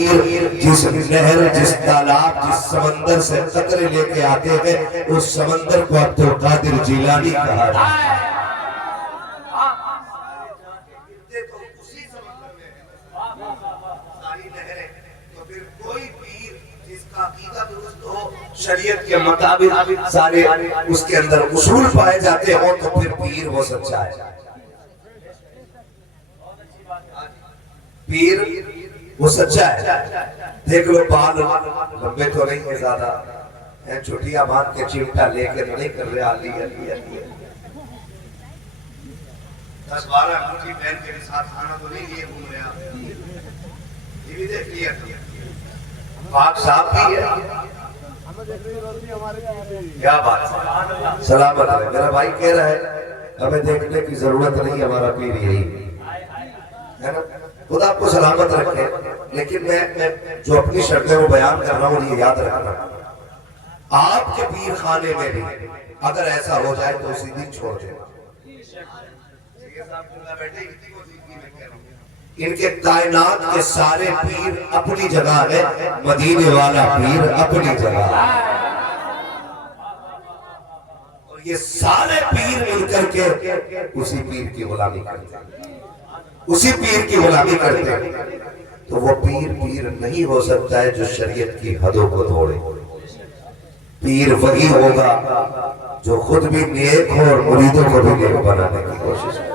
پیر جس نہر، جس تالاب، جس سمندر سے قطرے لے کے آتے ہیں، اس سمندر کو عبدالقادر جیلانی کہا جاتا ہے۔ شریعت کے مطابق سارے اس کے اندر اصول پائے جاتے ہوں تو پھر پیر وہ سچا ہے۔ پیر وہ سچا ہے۔ دیکھ لو بال لمبے تو نہیں ہے زیادہ، چھٹیاں باندھ کے چمٹا لے کے نہیں کر رہے علی علی علی، 10-12 انگوٹھی پہن کے ساتھ کھانا تو نہیں لیے گھوم رہے آپ، یہ بھی دیکھ لیا پاک صاحب بھی ہے۔ کیا بات ہے، سلامت ہے۔ میرا بھائی کہہ رہا ہے ہمیں دیکھنے کی ضرورت نہیں، ہمارا پیر یہی ہے نا۔ خدا آپ کو سلامت رکھے، لیکن میں جو اپنی شرطیں وہ بیان کر رہا ہوں یہ یاد رکھنا، آپ کے پیر خانے میں بھی اگر ایسا ہو جائے تو اسی دن چھوڑ دینا۔ ان کے کائنات کے سارے پیر اپنی جگہ ہے، مدینے والا پیر اپنی جگہ ہے، اور یہ سارے پیر مل کر کے اسی پیر کی غلامی کرتے ہیں، اسی پیر کی غلامی کرتے ہیں۔ تو وہ پیر نہیں ہو سکتا ہے جو شریعت کی حدوں کو توڑے۔ پیر وہی ہوگا جو خود بھی نیک ہو اور مریدوں کو بھی نیک بنانے کی کوشش کرے۔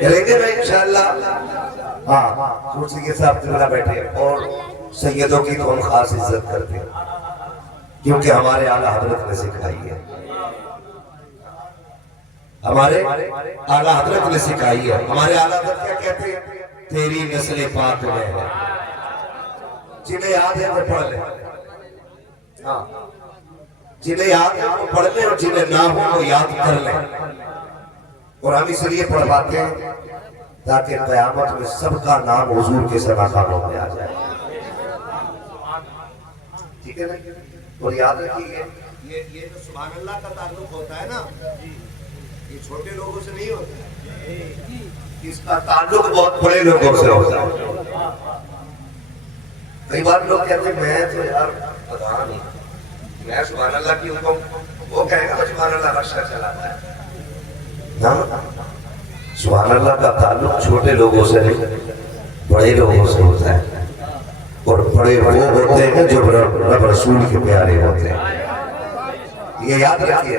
کریں گے نا انشاءاللہ؟ ہاں، کرسی کے صاحب تمہارا بیٹھے ہیں، اور سیدوں کی تو ہم خاص عزت کرتے ہیں کیونکہ ہمارے اعلیٰ حضرت نے سکھائی ہے، ہمارے اعلیٰ حضرت نے سکھائی ہے۔ ہمارے اعلیٰ حضرت کیا کہتے ہیں؟ تیری نسل پاک میں ہے، جنہیں یاد ہے وہ پڑھ لیں، ہاں جنہیں یاد ہے وہ پڑھ لیں، اور جنہیں نہ ہو وہ یاد کر لیں۔ اور ہم اس لیے پڑھواتے ہیں تاکہ قیامت میں سب کا نام حضور کے سماخانوں میں آ جائے، ٹھیک ہے نا؟ اور یاد رکھیے یہ جو سبحان اللہ کا تعلق ہوتا ہے نا، یہ چھوٹے لوگوں سے نہیں ہوتا ہے، اس کا تعلق بہت بڑے لوگوں سے ہوتا ہے۔ کئی بار لوگ کہتے ہیں میں تو یار پتا نہیں، میں سبحان اللہ کی حکم، وہ کہے گا سبحان اللہ رشا چلاتا ہے۔ سبحان اللہ کا تعلق چھوٹے لوگوں سے نہیں، بڑے لوگوں سے ہوتا ہے، اور بڑے وہ ہوتے ہیں جو رب رسول کے پیارے ہوتے ہیں، یہ یاد رکھیے۔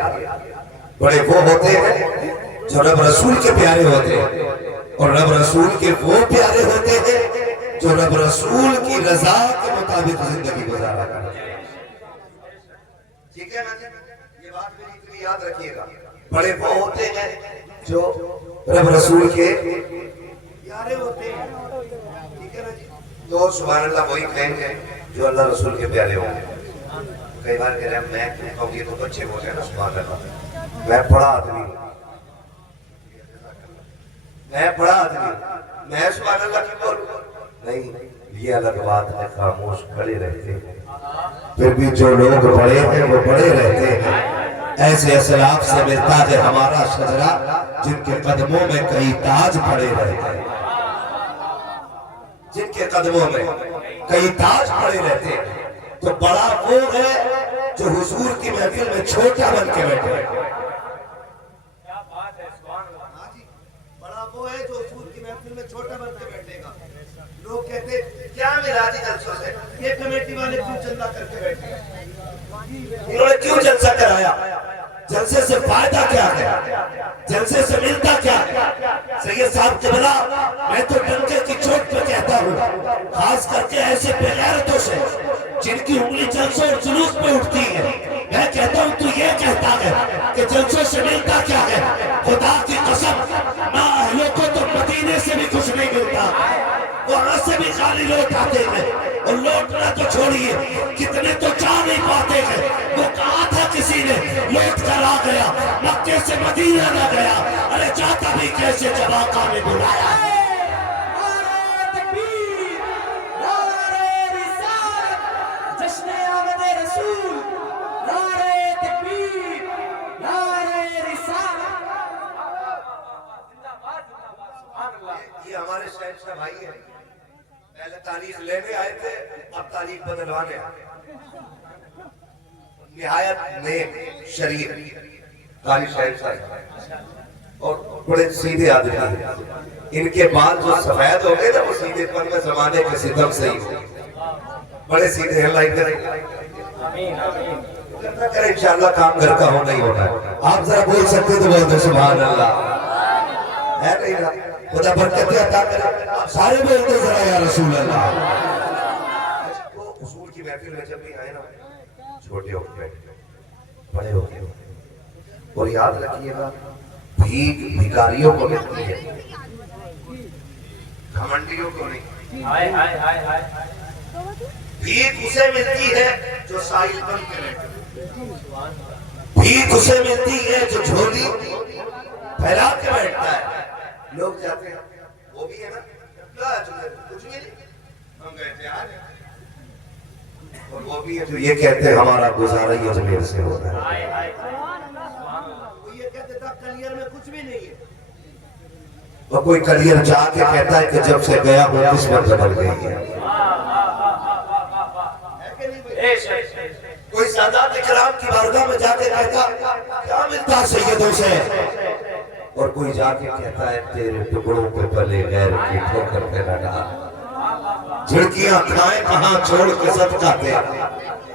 بڑے وہ ہوتے ہیں جو رب رسول کے پیارے ہوتے ہیں، اور رب رسول کے وہ پیارے ہوتے ہیں جو رب رسول کی رضا کے مطابق زندگی گزارا کرتے ہیں، ٹھیک ہے نا؟ یہ بات میری اتنی یاد رکھیے گا، بڑے وہ ہوتے ہیں جو رب رسول کے پیارے ہوتے ہیں، ٹھیک ہے نا جی؟ تو سبحان اللہ وہی کہیں گے جو اللہ رسول کے پیارے ہوں گے۔ کئی بار کہہ رہے ہیں میں کہوں یہ تو بچے ہوتے ہیں نا، سبحان اللہ میں پڑھا آدمی، میں پڑھا آدمی، میں سبحان اللہ کی بولوں نہیں، یہ الگ بات ہے، خاموش کھڑے رہتے ہیں، پھر بھی جو لوگ بڑے ہیں وہ بڑے رہتے ہیں۔ ایسے اسلاف سے ملتا ہے ہمارا شجرہ جن کے قدموں میں کئی تاج پڑے رہتے ہیں، جن کے قدموں میں کئی تاج پڑے رہتے ہیں۔ تو بڑا وہ ہے جو حضور کی محفل میں چھوٹا بن کے بیٹھے ہیں، بڑا وہ ہے جو حضور کی محفل میں چھوٹا بن کے بیٹھے گا۔ لوگ کہتے ہیں کیا میراجی جلسوں سے یہ کمیٹی والے کیوں چندہ کر کے بیٹھے ہیں، انہوں نے کیوں جلسہ کرایا، جلسے سے فائدہ کیا ہے، جلسے سے ملتا کیا ہے؟ سید صاحب قبلہ میں تو ڈنکے کی چوٹ پہ کہتا ہوں، خاص کر کے ایسے بے غیرتوں سے جن کی انگلی جلسوں اور جلوس پہ اٹھتی ہے، میں کہتا ہوں تو یہ کہتا ہے کہ جلسوں سے ملتا کیا ہے؟ خدا کی قسم نا اہلوں کو تو مدینے سے بھی کچھ نہیں ملتا، وہاں سے بھی خالی لوٹ آتے ہیں، اور لوٹنا تو چھوڑیے کتنے تو جا نہیں پاتے ہیں۔ وہ کہا تھا کسی نے لوٹ کر آ گیا، مکے سے مدینہ نہ گیا، ارے جاتا بھی کیسے جب آقا نے بلایا۔ یہ ہمارے شہنشاہ بھائی ہیں، پہلے تاریخ تاریخ لینے آئے تھے، اب تاریخ بدلوانے نہایت نیک شریف قاری صاحب صاحب اور بڑے سیدھے آدمی ہیں. ان کے بال جو سفید ہو گئے نا وہ سیدھے پن میں زمانے کے ستم سے ہی ہو. بڑے سیدھے ہیں. اللہ ادھر کرنا کرے انشاءاللہ کام گھر کا ہونا ہی ہونا ہے. آپ ذرا بول سکتے تو بولتے سبحان اللہ ہے نہیں نا. خدا برکتیں عطا کرے. آپ سارے بولتے ذرا یا رسول اللہ. وہ اصول کی محفل میں جب بھی آئے نا چھوٹے ہو کے بڑے ہو کے اور یاد رکھیے گا بھیک بھکاریوں کو ملتی ہے گھمنڈیوں کو نہیں. بھیک اسے ملتی ہے جو سائل بن کے بیٹھے. بھیک اسے ملتی ہے جو جھولی پھیلا کے بیٹھتا ہے. لوگ جاتے ہیں وہ بھی ہے نا کچھ نہیں ہم گئے تھے آج اور وہ بھی ہے جو یہ کہتے ہیں ہمارا گزارا ہی اجمیر سے ہو رہا ہے. وہ یہ کہتے تھا کلیئر میں کچھ بھی نہیں ہے. اور کوئی کلیئر جا کے کہتا ہے کہ جب سے گیا وہ قسمت بدل گئی ہے. کوئی سادات اکرام کی بارگاہ میں جا کے کہتا کیا ملتا سیدوں سے اور کوئی جا کے کہتا ہے تیرے ٹکڑوں پہ پلے غیر کی ٹھوکر پہ نہ ڈال. جھڑکیاں کھائیں کہاں چھوڑ کے صدقہ دے.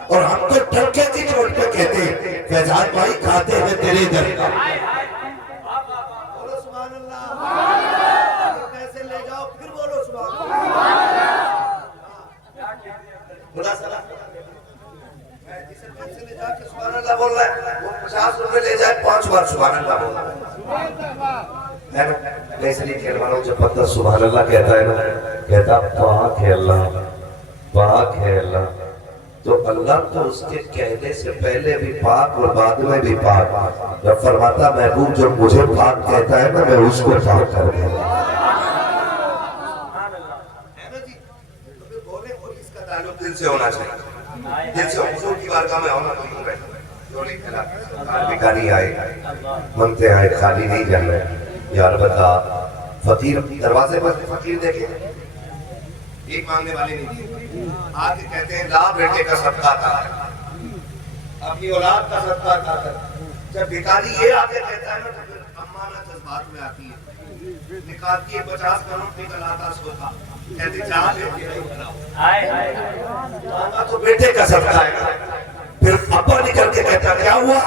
اور ہم تو ٹھڑکے کی چوٹ پہ کہتے ہیں فیضان بھائی کھاتے ہیں تیرے در کا. بولو سبحان اللہ. پیسے لے جاؤ پھر بولو سبحان اللہ. خدا سلام. میں جسے پیسے لے جا کے سبحان اللہ بول رہا ہے وہ 50 روپے لے جائے 5 بار سبحان اللہ بول رہا ہے. میں اس لیے کہہ رہا ہوں جب بندہ سبحان اللہ کہتا ہے نا کہتا پاک ہے اللہ پاک ہے اللہ تو اللہ تو اس کے کہنے سے پہلے بھی پاک اور بعد میں بھی پاک. جب فرماتا محبوب جو مجھے پاک کہتا ہے نا میں اس کو پاک کر دوں گا. دل سے ہونا چاہیے. دل سے حضور کی بارگاہ میں ہونا تو یوں رہے جو نہیں کھلا بھکاری آئے منگتے آئے خالی نہیں جانا ہے. یار بتا فقیر دروازے پر فقیر دیکھیں ایک مانگنے والے نہیں آگے کہتے ہیں لا بیٹے کا صدقہ تھا اپنی اولاد کا صدقہ تھا. جب بھکاری یہ آگے کہتا ہے نا تو پھر امانہ جذبات میں آتی ہے. نکالتی ہے 50 کروڑ نکل آتا سوتا کہتے جہاں لیتے مانگا تو بیٹے کا صدقہ ہے نا. پھر ابا نکل کے کہتا کیا ہوا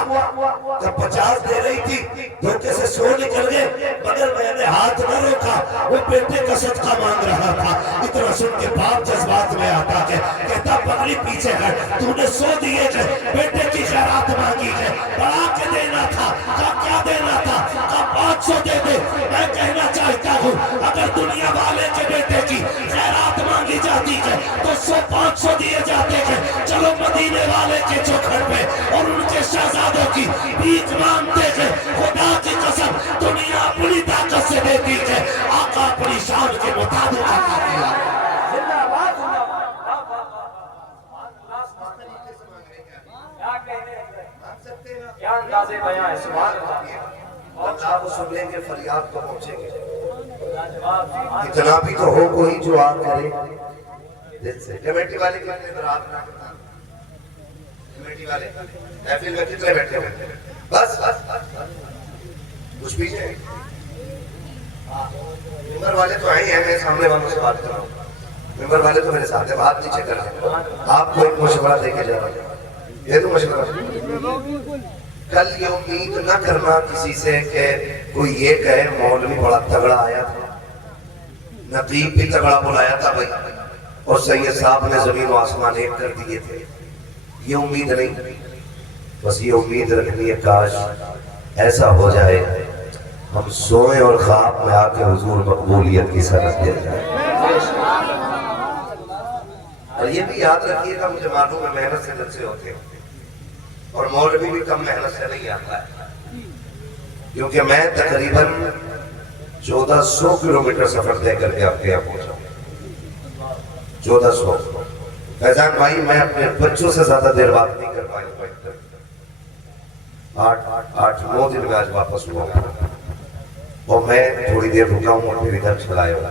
جب 50 دے رہی تھی دھوکے سے 100 نکل گئے مگر میں نے ہاتھ نہ روکا وہ بیٹے کا صدقہ مانگ رہا تھا. اتنا سن کے باپ جذبات میں آتا ہے کہتا پگڑی پیچھے ہے تو نے 100 دیے تھے بیٹے کی خیرات مانگی ہے بڑھا کے دینا تھا کیا دینا تھا 500 دے دے. میں کہنا چاہتا ہوں اگر دنیا والے کے بیٹے کی خیرات مانگی جاتی ہے تو 100-500 دیے جاتے ہیں. چلو مدینے والے کے چوکھٹ پہ اور ان کے شہزادوں کی بھیک مانگتے ہیں. خدا کی قسم دنیا اپنی طاقت سے دیتی ہے آقا اپنی شان کے مطابق عطا کیا. اللہ کو سن لیں گے فریاد کو پہنچیں گے. اتنا بھی تو ہو کوئی جو آ کرے دل سے. کمیٹی والے کتنے در آپ نہ بتا کمیٹی والے محفل میں کتنے بیٹھے ہوئے بس کچھ پیچھے ممبر والے تو آئے ہیں میں سامنے والوں سے بات کر رہا ہوں. ممبر والے تو میرے ساتھ ہیں بات نیچے کر رہے ہیں. آپ کو ایک مشورہ دے کے جا رہا ہوں یہ تو مشورہ. کل یہ امید نہ کرنا کسی سے کہ کوئی یہ کہے مولوی بڑا تگڑا آیا تھا نقیب بھی تگڑا بلایا تھا بھائی اور سید صاحب نے زمین و آسمان ایک کر دیے تھے. یہ امید نہیں بس یہ امید رکھنی ہے کاش ایسا ہو جائے ہم سوئیں اور خواب میں آ کے حضور مقبولیت کی سند دے جائیں. اور یہ بھی یاد رکھیے گا مجھے معلوم ہے محنت سے دل سے ہوتے ہیں اور مولوی بھی کم محنت سے نہیں آتا ہے کیونکہ میں تقریباً 1400 کلومیٹر سفر طے کر کے آپ کے یہاں پہنچا. 1400. فیضان بھائی میں اپنے بچوں سے زیادہ دیر بات نہیں کر پایا. 8-9 دن میں آج واپس ہوا اور میں تھوڑی دیر رکا ہوں اور پھر ادھر چلا آیا.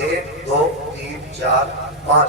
1 2 3 4 5,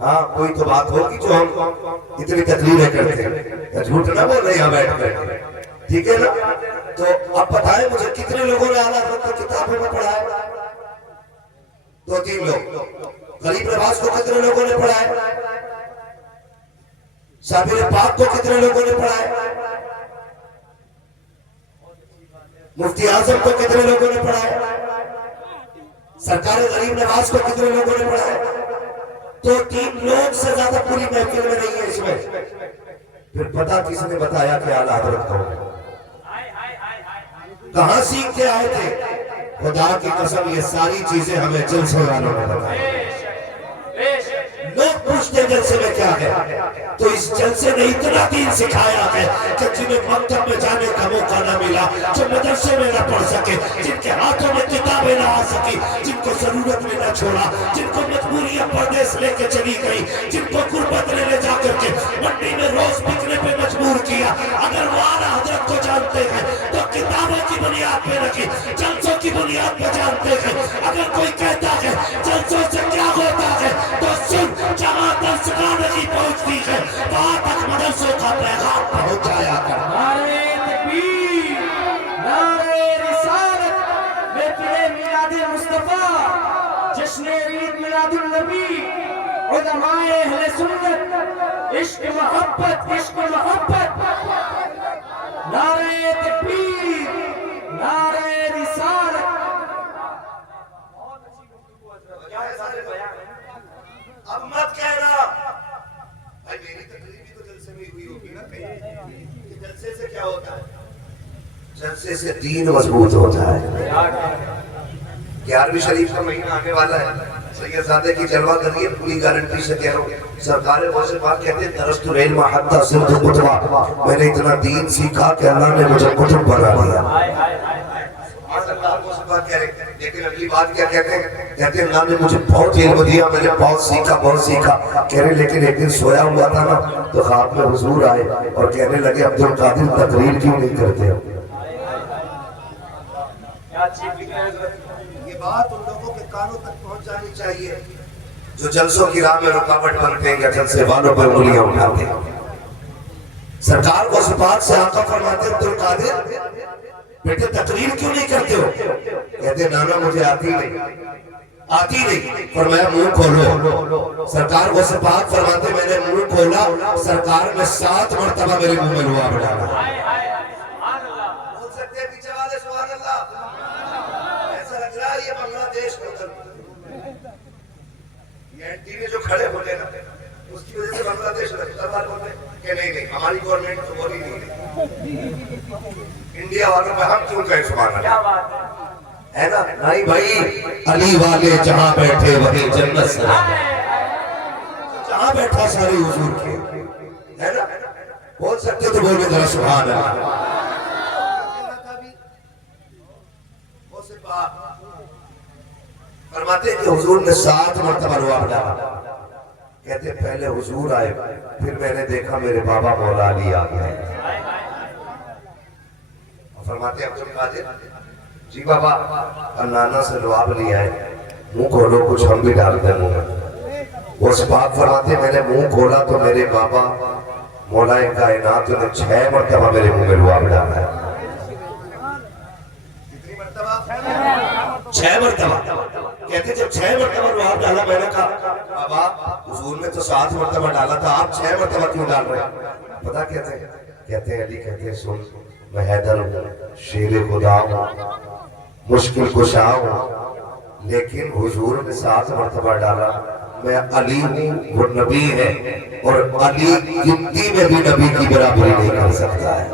ہاں کوئی تو بات ہوگی جو ہم اتنی تقریریں کرتے ہیں، جھوٹ نہ بول رہے یہاں بیٹھ کر، ٹھیک ہے نا؟ تو اب بتائیں مجھے کتنے لوگوں نے اعلیٰ حضرت کو کتابوں میں پڑھا ہے؟ 2-3 لوگ. غریب نواز کو کتنے لوگوں نے پڑھا ہے؟ صابر پاک کو کتنے لوگوں نے پڑھا ہے؟ مفتی اعظم کو کتنے لوگوں نے پڑھا ہے؟ سرکار غریب نواز کو کتنے لوگوں نے پڑھا ہے؟ تو 3 لوگ سے زیادہ پوری محفل میں نہیں ہے اس میں. پھر پتا کس نے بتایا کہ اعلیٰ حضرت کو کہاں سیکھ کے آئے تھے؟ خدا کی قسم یہ ساری چیزیں ہمیں جلسے والوں نے بتائی. لوگ پوچھتے ہیں جلسے میں کیا ہے، تو اس جلسے نے اتنا دین سکھایا ہے کہ جنہیں مکتب میں جانے کا موقع نہ ملا، جو مدرسے میں نہ پڑھ سکے، جن کے ہاتھوں میں کتابیں نہ آ سکی، جن کو ضرورت میں نہ چھوڑا، جن کو مجبوریاں پردیس لے کے چلی گئی، جن کو غربت نے لے جا کر کے منڈی میں روز بکنے پہ مجبور کیا، اگر وہ اعلیٰ حضرت کو جانتے ہیں تو کتابوں کی بنیاد پہ رکھی، جلسوں کی بنیاد پہ جانتے ہیں. اگر کوئی کہتا ہے جلسوں سے کیا ہوتا ہے تو سن، جہاں درسگاہ نہیں پہنچتی ہے وہاں تک مدرسوں کا پیغام پہنچایا کر. نعرہ تکبیر، نعرہ رسالت، محفل میلاد مصطفیٰ، جشن عید میلاد النبی، علماء اہل سنت، عشق محبت، عشق محبت. نعرہ تکبیر، نعرہ رسالت. اب مت کہنا بھائی میری تقریر بھی تو جلسے میں ہوئی ہوگی نا کہیں، کہ جلسے سے کیا ہوتا ہے؟ جلسے سے دین مضبوط ہوتا ہے. 11ویں شریف کا مہینہ آنے والا ہے، سید زادے کی جلوہ کریے، پوری گارنٹی سے کہہ رہا ہوں. سرکار غوث پاک کہتے ہیں درست العلم حتی صرت کتبہ، میں نے اتنا دین سیکھا کہ اللہ نے مجھے کتب بنا دیا. لیکن اگلی بات کیا کہتے ہیں؟ کہتے ہیں اللہ نے مجھے بہت علم دیا، میں نے بہت سیکھا. کہہ رہے لیکن ایک دن سویا ہوا تھا نا تو خواب میں حضور آئے اور کہنے لگے عبد القادر تقریر کیوں نہیں کرتے ہو؟ یہ بات ان لوگوں کے کانوں تک پہنچ جانی چاہیے جو جلسوں کی راہ میں رکاوٹ بنتے ہیں یا جلسے والوں پر انگلیاں اٹھاتے ہیں. سرکار کو صفات سے آقا فرماتے ہیں عبد القادر بیٹے تقریر کیوں نہیں کرتے ہو؟ کہتے نانا مجھے آتی نہیں. فرمایا منہ کھولو. سرکار کو صفات فرماتے میں نے منہ کھولا، سرکار نے 7 مرتبہ میرے منہ میں لعاب ڈالا. بول سکتے ہیں پیچھے والے سبحان اللہ؟ ایسا لگ رہا ہے یہ بنگلہ دیش میں یہ ٹی وی جو کھڑے ہوتے ہیں نا اس کی وجہ سے بنگلہ دیش سرکار بولتے ہیں کہ نہیں ہماری گورنمنٹ تو بولی نہیں. انڈیا والوں میں ہم کیوں کہیں سبحان اللہ؟ ہے نا؟ نہیں بھائی، علی والے جہاں بیٹھے وہی جنت سے جہاں بیٹھا ساری حضور کی ہے نا. بول سکتے تو بول کے ذرا سبحان اللہ. فرماتے ہیں کہ حضور نے 7 مرتبہ لعاب ڈالا. کہتے پہلے حضور آئے، پھر میں نے دیکھا میرے بابا مولا علی آ گئے. فرماتے ہیں عبد القادر جی بابا نانا سے لعاب لیا ہے، منہ کھولو کچھ ہم بھی ڈالتے ہیں منہ میں. وہ سباق فرماتے ہیں میں نے منہ کھولا تو میرے بابا مولا کائنات نے 6 مرتبہ میرے منہ میں لعاب ڈالا ہے. کتنی مرتبہ؟ 6 مرتبہ. کہتے جب 6 مرتبہ لعاب ڈالا میں نے کہا بابا حضور نے تو 7 مرتبہ ڈالا تھا، آپ 6 مرتبہ کیوں ڈال رہے ہیں؟ پتا کہتے ہیں علی کہتے ہیں سن میں حیدر ہوں، شیر خدا ہوں، مشکل کشا ہوں، لیکن حضور نے 7 مرتبہ ڈالا. میں علی ہوں، وہ نبی ہے اور علی گنتی میں بھی نبی کی برابری نہیں کر سکتا ہے.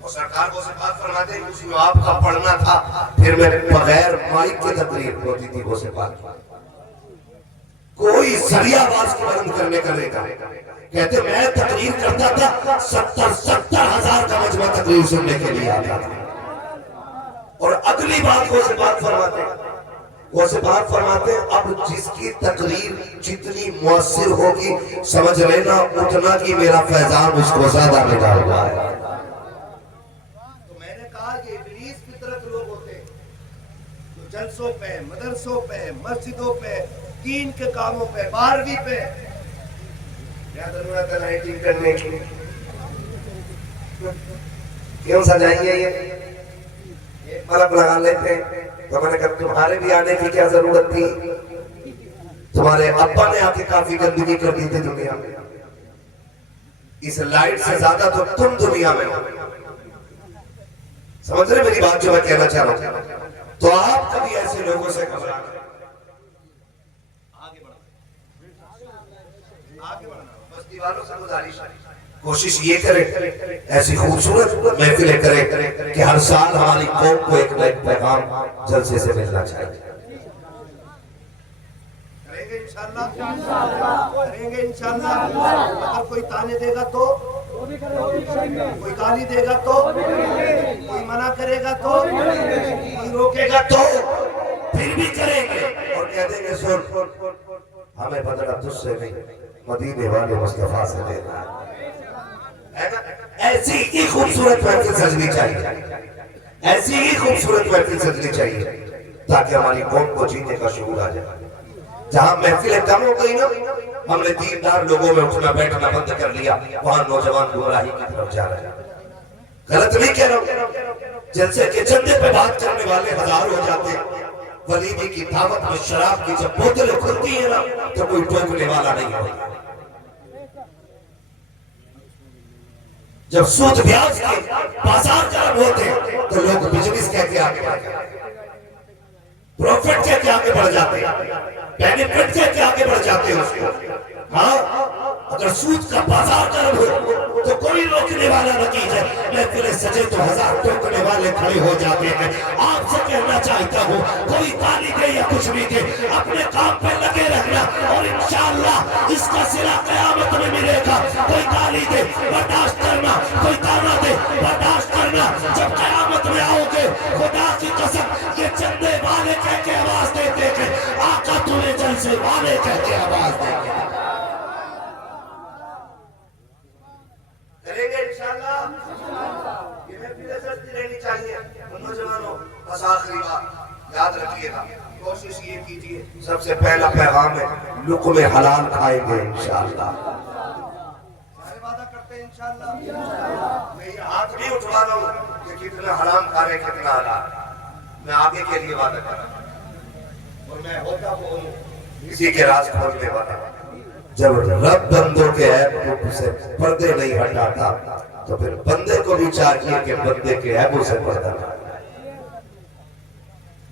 اور سرکار کو صفات فرماتے ہیں اسی میں آپ کا پڑھنا تھا، پھر میں بغیر مائک کی تقریر ہوتی تھی. وہ صفات کوئی ذریعہ آواز کو بلند کرنے کا نہیں تھا. کہتے میں تقریر کرتا تھا 70 ہزار کا مجمع تقریر سننے کے لیے آتا تھا. اور اگلی بات وہ صفات فرماتے ہیں اب جس کی تقریر جتنی مؤثر ہوگی سمجھ لینا اتنا کی میرا فیضان اس کو زیادہ ملا ہوا ہے. تو میں نے کہا کہ ابلیس فطرت لوگ ہوتے ہیں جو جلسوں پہ، مدرسوں پہ، مسجدوں پہ دین کے کاموں پہ 12ویں پہ یا ضرورت ہے لائٹنگ کرنے کی؟ کیوں سجائیے یہ ایک بلب لگا لیتے ہیں؟ تو میں نے کہا تمہارے بھی آنے کی کیا ضرورت تھی؟ تمہارے ابا نے آ کے کافی گندگی کر دی تھی دنیا میں، اس لائٹ سے زیادہ تو تم دنیا میں ہو۔ سمجھ رہے میری بات جو میں کہنا چاہ رہا ہوں؟ تو آپ کبھی ایسے لوگوں سے گھبرا آگے بڑھنا بس دیواروں سے گزارش ہے، کوشش یہ کرے ایسی خوبصورت محفلیں کرے کہ ہر سال ہماری قوم کو ایک نئے پیغام جلسے سے ملنا چاہیے۔ کریں گے انشاءاللہ، کریں گے انشاءاللہ۔ اگر کوئی تانے دے گا تو، کوئی گالی دے گا تو، کوئی منع کرے گا تو، کوئی روکے گا تو پھر بھی کریں گے اور کہہ دیں گے سن ہمیں بدلہ تجھ سے نہیں مدینے والے مصطفیٰ سے دینا ہے۔ ایسی ہی خوبصورت محفل سجنی چاہیے، ایسی ہی خوبصورت محفل سجنی چاہیے تاکہ ہماری قوم کو جینے کا شعور آ جائے۔ جہاں محفلیں کم ہو گئی نا، ہم نے دیندار لوگوں میں اٹھنا بیٹھنا بند کر لیا، وہاں نوجوان گمراہی کی طرف جا رہے ہیں۔ غلط نہیں کہہ رہا ہوں، جلسے کے چندے پہ بات کرنے والے ہزار ہو جاتے ہیں، ولیمے کی دعوت میں شراب کی جب بوتلیں کھلتی ہیں نا تو کوئی ٹوکنے والا نہیں ہوتا۔ جب سود بیاج کے بازار گرم ہوتے ہیں تو لوگ بزنس کہہ کے آگے بڑھ جاتے ہیں، پروفٹ کہہ کے آگے بڑھ جاتے ہیں، بینیفٹ کہہ کے آگے بڑھ جاتے ہیں اس کو۔ ہاں اگر سود کا بازار گرم ہو تو کوئی روکنے والا نہیں ہے، محفل سجے تو ہزار ٹوکنے والے کھڑے ہو جاتے ہیں۔ آپ سے کہنا چاہتا ہوں کوئی گالی دے یا کچھ بھی دے، اپنے کام پہ لگے رہنا اور انشاءاللہ اس کا صلہ قیامت میں ملے گا۔ کوئی گالی دے برداشت کرنا، کوئی تانا دے برداشت کرنا، جب قیامت میں آؤ گے خدا کی قسم یہ چندے والے کہہ کے آواز دیتے کہ آقا تمہیں جلسے والے کہہ کے آواز دیں گے۔ کریں گے انشاءاللہ، یہ محفل سجتی رہنی چاہیے۔ نوجوانوں بس آخری بات یاد رکھیے گا، کوشش یہ کیجیے، سب سے پہلا پیغام ہے لقمے حلال کھائیں گے انشاءاللہ۔ سارے وعدہ کرتے ہیں انشاءاللہ۔ میں یہ ہاتھ نہیں اٹھوا رہا ہوں کہ کتنا حرام کھا رہے کتنا حلال، میں آگے کے لیے وعدہ کر رہا ہوں اور میں ہوتا ہوں کسی کے راز کھولنے والا۔ جب رب بندوں کے عیب سے پردے نہیں ہٹاتا تو پھر بندے کو بھی چاہیے کہ بندے کے عیبوں سے پردہ ہٹائے۔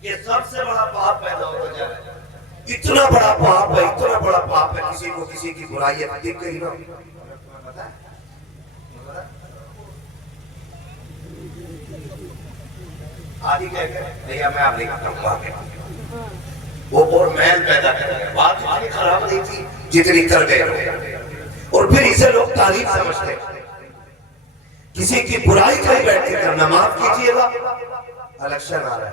یہ سب سے بڑا پاپ پیدا ہوتا جا رہا ہے، اتنا بڑا پاپ ہے، اتنا بڑا پاپ ہے، کسی کو کسی کی برائی دکھ گئی نا آدھی کہہ گئے بھیا میں آپ نہیں کرتا ہوں آگے وہ اور محل پیدا کر گئے، بات اتنی خراب نہیں تھی جتنی کر گئے لوگ، اور پھر اسے لوگ تعریف سمجھتے ہیں۔ کسی کی برائی کہیں بیٹھ کے کرنا، معاف کیجئے گا الیکشن آ رہا ہے،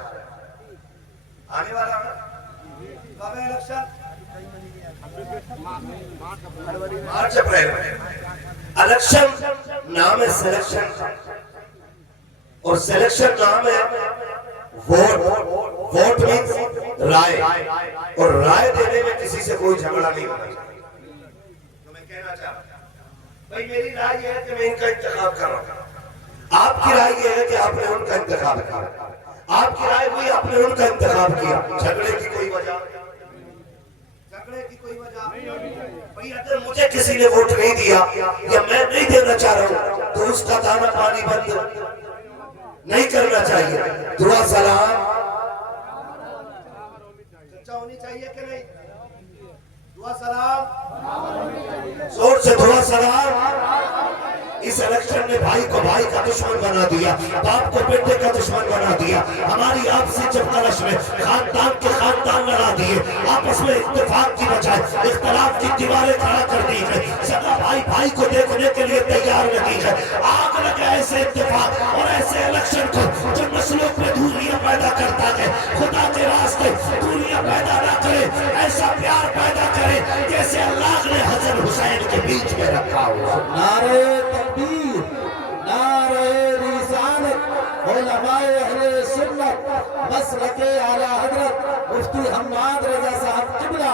آنے والا ہے کب ہے الیکشن؟ مارچ اپریل میں۔ الیکشن نام ہے سلیکشن کا، اور سلیکشن نام ہے ووٹ۔ ووٹ مینس رائے، اور رائے دینے میں کسی سے کوئی جھگڑا نہیں ہونا چاہیے۔ تو میں کہنا چاہتا ہوں بھائی میری رائے یہ ہے کہ میں ان کا انتخاب کر رہا ہوں، آپ کی رائے یہ ہے کہ آپ نے ان کا انتخاب کیا، آپ کی رائے ہوئی آپ نے ان کا انتخاب کیا، جھگڑے کی کوئی وجہ، جھگڑے کی کوئی وجہ بھائی اگر مجھے کسی نے ووٹ نہیں دیا یا میں نہیں دینا چاہ رہا ہوں تو اس کا دانا پانی بند نہیں کرنا چاہیے۔ دعا سلام چرچا ہونی چاہیے کہ نہیں؟ دعا سلام زور سے دعا سلام۔ اس الیکشن نے بھائی کو بھائی کا دشمن بنا دیا، باپ کو بیٹے کا دشمن بنا دیا، ہماری آپسی چپکلش میں خاندان کے خاندان لڑا دیے، آپس میں اتفاق کی بجائے اختلاف کی دیواریں کھڑا کر دی ہے، سگا بھائی بھائی کو دیکھنے کے لیے تیار نہیں ہے۔ آگ لگے ایسے اتفاق اور ایسے الیکشن کو جو نسلوں پہ دوریاں پیدا کرتا ہے، خدا کے راستے دوریاں پیدا نہ کرے، ایسا پیار پیدا کرے جیسے اللہ نے حسن حسین کے بیچ میں رکھا ہوا۔ نعرے تکبیر، نعرے رسالت، علماء اہل سنت، مسلک اعلیٰ حضرت مفتی حماد رضا صاحب قبلہ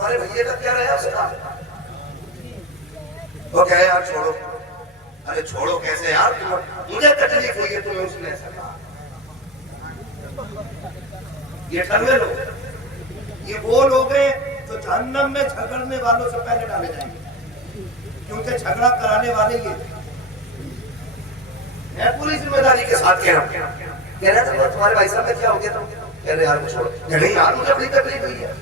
تمہارے بھیا کا کیا رہا اس کا؟ وہ کہے یار چھوڑو. ارے چھوڑو کیسے یار, مجھے تکلیف ہوئی ہے, تمہیں اس نے ایسا کہا. یہ ٹھنڈے لوگ, یہ وہ لوگ ہیں جو جہنم میں جھگڑنے والوں سے پہلے ڈالے جائیں گے, کیونکہ جھگڑا کرانے والے یہ تھے. میں پوری ذمہ داری کے ساتھ کہہ رہا ہوں. کہہ رہا تھا تمہارے بھائی صاحب میں کیا ہو گیا تم؟ کہہ رہے یار مجھے چھوڑو. کہہ رہے یار مجھے بڑی تکلیف ہوئی ہے.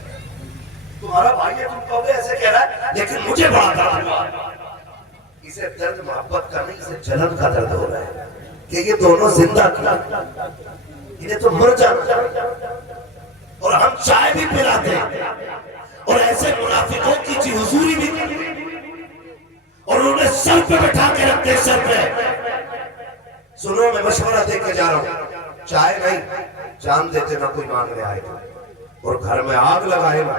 تمہارا بھائی ہے, تم کہو گے ایسے کہہ رہا ہے, لیکن مجھے بڑا درد ہوا. اسے درد محبت کا نہیں, اسے جلن کا درد ہو رہا ہے کہ یہ دونوں زندہ کیا, انہیں تو مر جانا. اور ہم چائے بھی پلاتے ہیں اور ایسے منافقوں کی جی حضوری بھی اور انہیں سر پہ بٹھا کے رکھتے ہیں, سر پہ. سنو میں مشورہ دے کے جا رہا ہوں, چائے نہیں جان دیتے نہ کوئی مانگنے آئے گا, اور گھر میں آگ لگائے گا,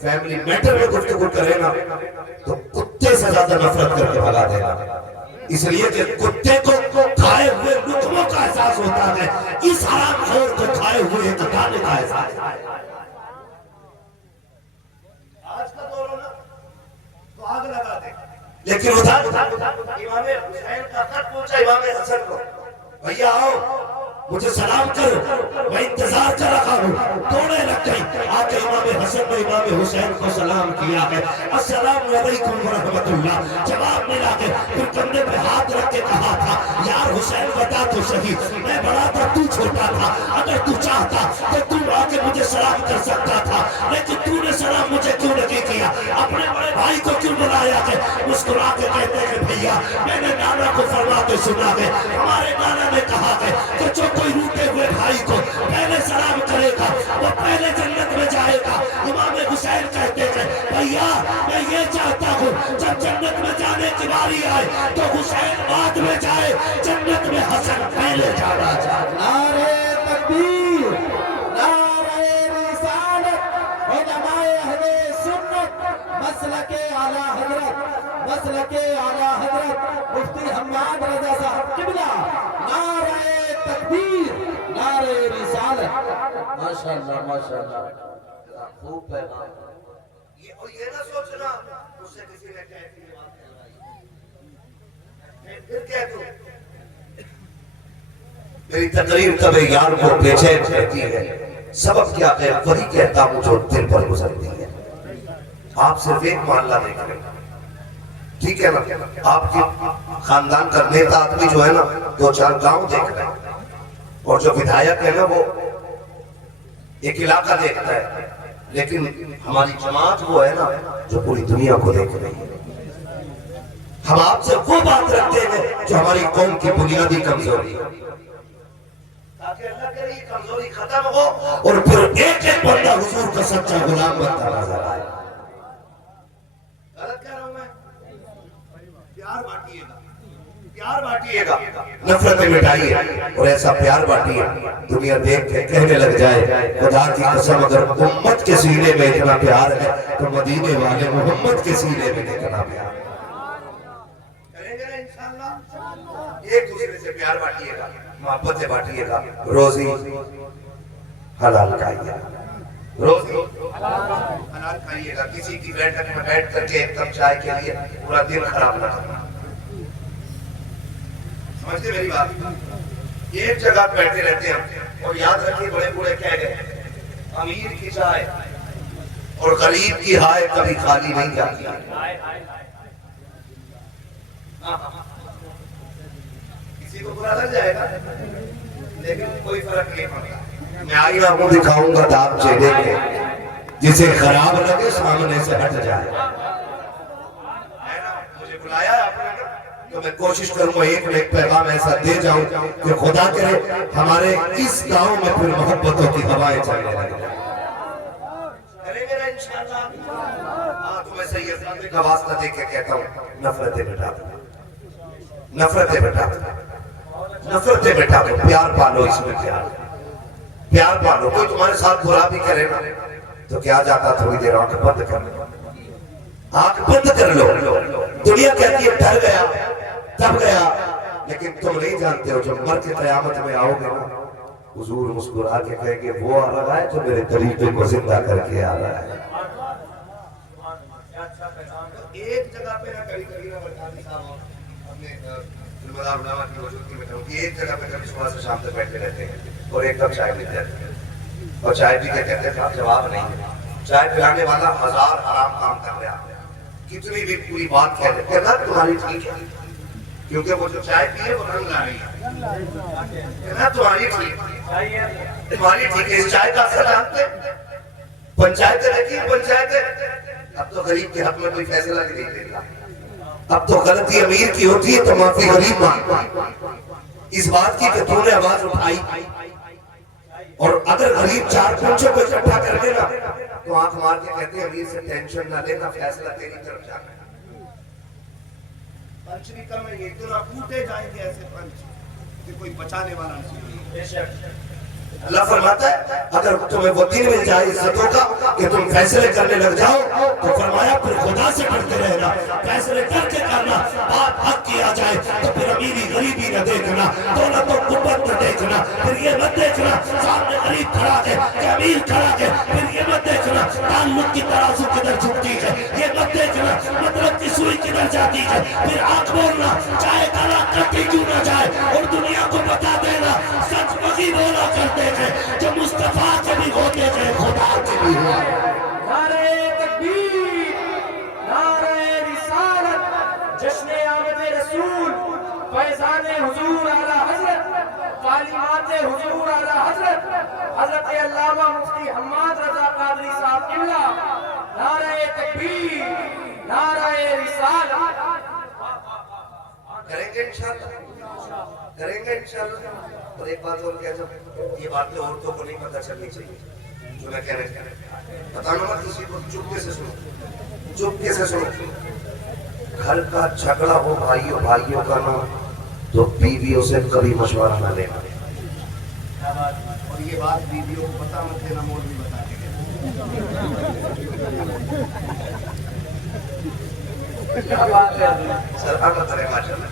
فیملی میٹر میں گفتگو کرے گا تو کتے سے زیادہ نفرت کر کے بھگا دے گا. اس لیے کہ کتے کو کھائے ہوئے لقموں کا احساس ہوتا ہے, اس حرام خور کو کھائے ہوئے ایک دانے کا احساس ہے. آج کا دور ہونا تو آگ لگا دے, لیکن ادھر امام حسین کا خط پہنچا امام حسن کو, بھیا آؤ مجھے سلام کرو, میں انتظار کر رہا ہوں. توڑے لگ گئی, آ کے امام حسن نے امام حسین کو سلام کیا ہے, السلام علیکم ورحمت اللہ. جواب ملا کے پھر کندھے پہ ہاتھ رکھ کے کہا تھا, یار حسین بتا تو صحیح, میں بڑا تھا تو چھوٹا تھا, اگر تو چاہتا تو تم آ کے مجھے سلام کر سکتا تھا, لیکن تو نے سلام مجھے کیوں نہیں کیا, اپنے بڑے بھائی کو کیوں بلایا ہے؟ مسکرا کے کہتے ہیں بھیا میں نے نانا کو فرماتے سنا ہے, ہمارے نانا نے کہا ہے کہ جو کوئی روٹے ہوئے بھائی کو پہلے سلام کرے گا وہ پہلے جنت میں جائے گا. امام حسین کہتے ہیں بھیا میں یہ چاہتا ہوں جب جنت میں جانے کی باری آئے تو حسین بعد میں جائے, جنت میں حسن پہلے جانا چاہے. نعرہ تکبیر, نعرہ رسالت, علماء اہل سنت, مسلک اعلیٰ حضرت, مسلک اعلیٰ حضرت مفتی حماد رضا صاحب قبلہ, نعرہ تکبیر, نعرہ رسالت. ماشاءاللہ ماشاءاللہ, خوب پیغام. یہ نہ سوچنا اس سے کسی نے کہہ دی بات کہلوائی, پھر کہہ دوں میری تقریر کبھی یار کو بے چین کرتی ہے, سبب کیا ہے وہی کہتا ہوں جو دل پر گزرتی ہے. آپ صرف ایک محلہ دیکھ رہے ہیں, ٹھیک ہے نا, آپ کی خاندان کا نیتا آدمی جو ہے نا 2-4 گاؤں دیکھ رہے ہیں, اور جو ودھایک ہے نا وہ ایک علاقہ دیکھتا ہے, لیکن ہماری جماعت وہ ہے نا جو پوری دنیا کو دیکھ رہی ہے. ہم آپ سے وہ بات رکھتے ہیں جو ہماری قوم کی بنیادی کمزوری ہے, تاکہ اللہ کے لیے کمزوری ختم ہو اور پھر ایک ایک بندہ حضور کا سچا غلام بنتا نظر آئے. غلط کہہ رہا ہوں میں؟ پیار بانٹیے گا, پیار بانٹیے گا, نفرتیں مٹائیے اور ایسا پیار بانٹیے دنیا دیکھ کے کہنے لگ جائے خدا کی قسم اگر امت کے سینے میں اتنا پیار ہے تو مدینے والے محمد کے سینے میں اتنا پیار ہے. کریں گے نا انشاءاللہ, ایک دوسرے سے پیار بانٹیے گا, محبتیں بانٹیے گا, روزی حلال کھائیے گا, روزی حلال کھائیے گا. کسی کی بیٹھک میں بیٹھ کر کے ایک کپ چائے کے لیے پورا دن خراب نہ کرنا. سمجھتے میری بات؟ ایک جگہ بیٹھے رہتے ہیں اور یاد رکھیے بڑے بوڑھے کہہ گئے امیر کی چائے اور غریب کی ہائے کبھی خالی نہیں جاتی. کسی کو برا لگ جائے گا لیکن کوئی فرق نہیں پڑتا. میں آئینہ کو دکھاؤں گا داغ چہرے کے, جسے خراب لگے سامنے سے ہٹ جائے. مجھے بلایا ہے آپ نے تو میں کوشش کروں گا ایک ایک پیغام ایسا دے جاؤں کہ خدا کرے ہمارے اس گاؤں میں پھر محبتوں کی ہوائیں چلنے لگے. کریں گے نا انشاءاللہ. ہاں تو میں سید نبی کا واسطہ دے کے کہتا ہوں نفرتیں مٹا دو, نفرتیں مٹا دو, نفرتیں مٹا دو, پیار پالو. اس میں پیار, پیار پالو. کوئی تمہارے ساتھ برا بھی کرے نا تو کیا جاتا تھوڑی دیر آنکھ بند کر لو, آنکھ بند کر لو. دنیا کہتی ہے ڈر گیا تب گیا, لیکن تم نہیں جانتے ہو جب مر کے قیامت میں آؤ گے نا حضور مسکرا کے کہیں گے وہ آ رہا ہے جو میرے طریقے کو زندہ کر کے آ رہا ہے. پہ نہ کبھی کبھی نہ برکاتی صاحب اپنے ذمہ علماء کی موجودگی میں کہ ایک جگہ پہ کبھی صبح سے شام تک بیٹھے رہتے ہیں اور ایک کپ چائے پیتے ہیں اور چائے پی کے کہتے ہیں آپ جواب نہیں ہے. چائے پلانے والا 1000 حرام کام کر رہا ہے, کتنی بھی پوری بات کہہ دے کہنا تمہاری ٹھیک ہے کیونکہ وہ جو چائے پیے وہ رنگ لا رہی ہے, کہنا تمہاری ٹھیک ہے. اس چائے کا اثر جانتے پنچایتیں رکھی پنچایتیں, اب تو غریب کے حق میں کوئی فیصلہ نہیں دیتا, اب تو غلطی امیر کی ہوتی ہے تو معافی غریب مانگتا ہے. اس بات کی کہ تو نے آواز اٹھائی اور اگر غریب 4 پنچوں کو اکٹھا کر لے نا تو آنکھ مار کے کہتے ہیں امیر سے ٹینشن نہ لینا, فیصلہ تیری طرف جانا ہے. پنچ بھی کم ہے, اتنا ٹوٹے جائیں گے ایسے پنچ کہ کوئی بچانے والا نہیں. اللہ فرماتا ہے اگر تمہیں وہ دن مل جائے عزتوں کا کہ تم فیصلے کرنے لگ جاؤ تو فرمایا پھر خدا سے ڈرتے رہنا, فیصلے کر کے کرنا. بات حق کی آ جائے تو پھر امیری غریبی نہ دیکھنا, دولت و قوت نہ دیکھنا, پھر یہ مت دیکھنا سامنے غریب کھڑا ہے کہ امیر کھڑا ہے, پھر یہ مت دیکھنا تعلق کی ترازو کدھر جھکتی ہے, یہ مت دیکھنا مطلب کی سوئی کدھر جاتی ہے. پھر آنکھ بولنا چاہے گلا کٹی کیوں نہ جائے اور دنیا کو بتا دینا سچ وہی بولا کرتے ہیں جو مصطفیٰ کے بھی ہوتے ہیں خدا کے بھی ہوتے ہیں. نعرہ تکبیر, نعرہ رسالت, جشن آمد رسول, فیضان حضور اعلی حضرت, تعلیمات حضور اعلی حضرت حضرت علامہ مفتی حماد رضا قادری صاحب قبلہ. نعرہ تکبیر, نعرہ رسالت. کریں گے انشاءاللہ, کریں گے انشاءاللہ. اور ایک بات اور کہہ دوں, یہ باتیں عورتوں کو نہیں پتہ چلنی چاہیے جو میں کہہ رہا ہوں, بتانا مت کسی کو, چپکے سے سنو, چپکے سے سنو. گھر کا جھگڑا ہو بھائیوں کا نام تو بیویوں سے کبھی مشورہ نہ لینا. اور یہ بات بیویوں کو پتہ مت دینا, مولوی بتا کے گئے. کیا بات ہے, سر آنا کرے ماشاءاللہ,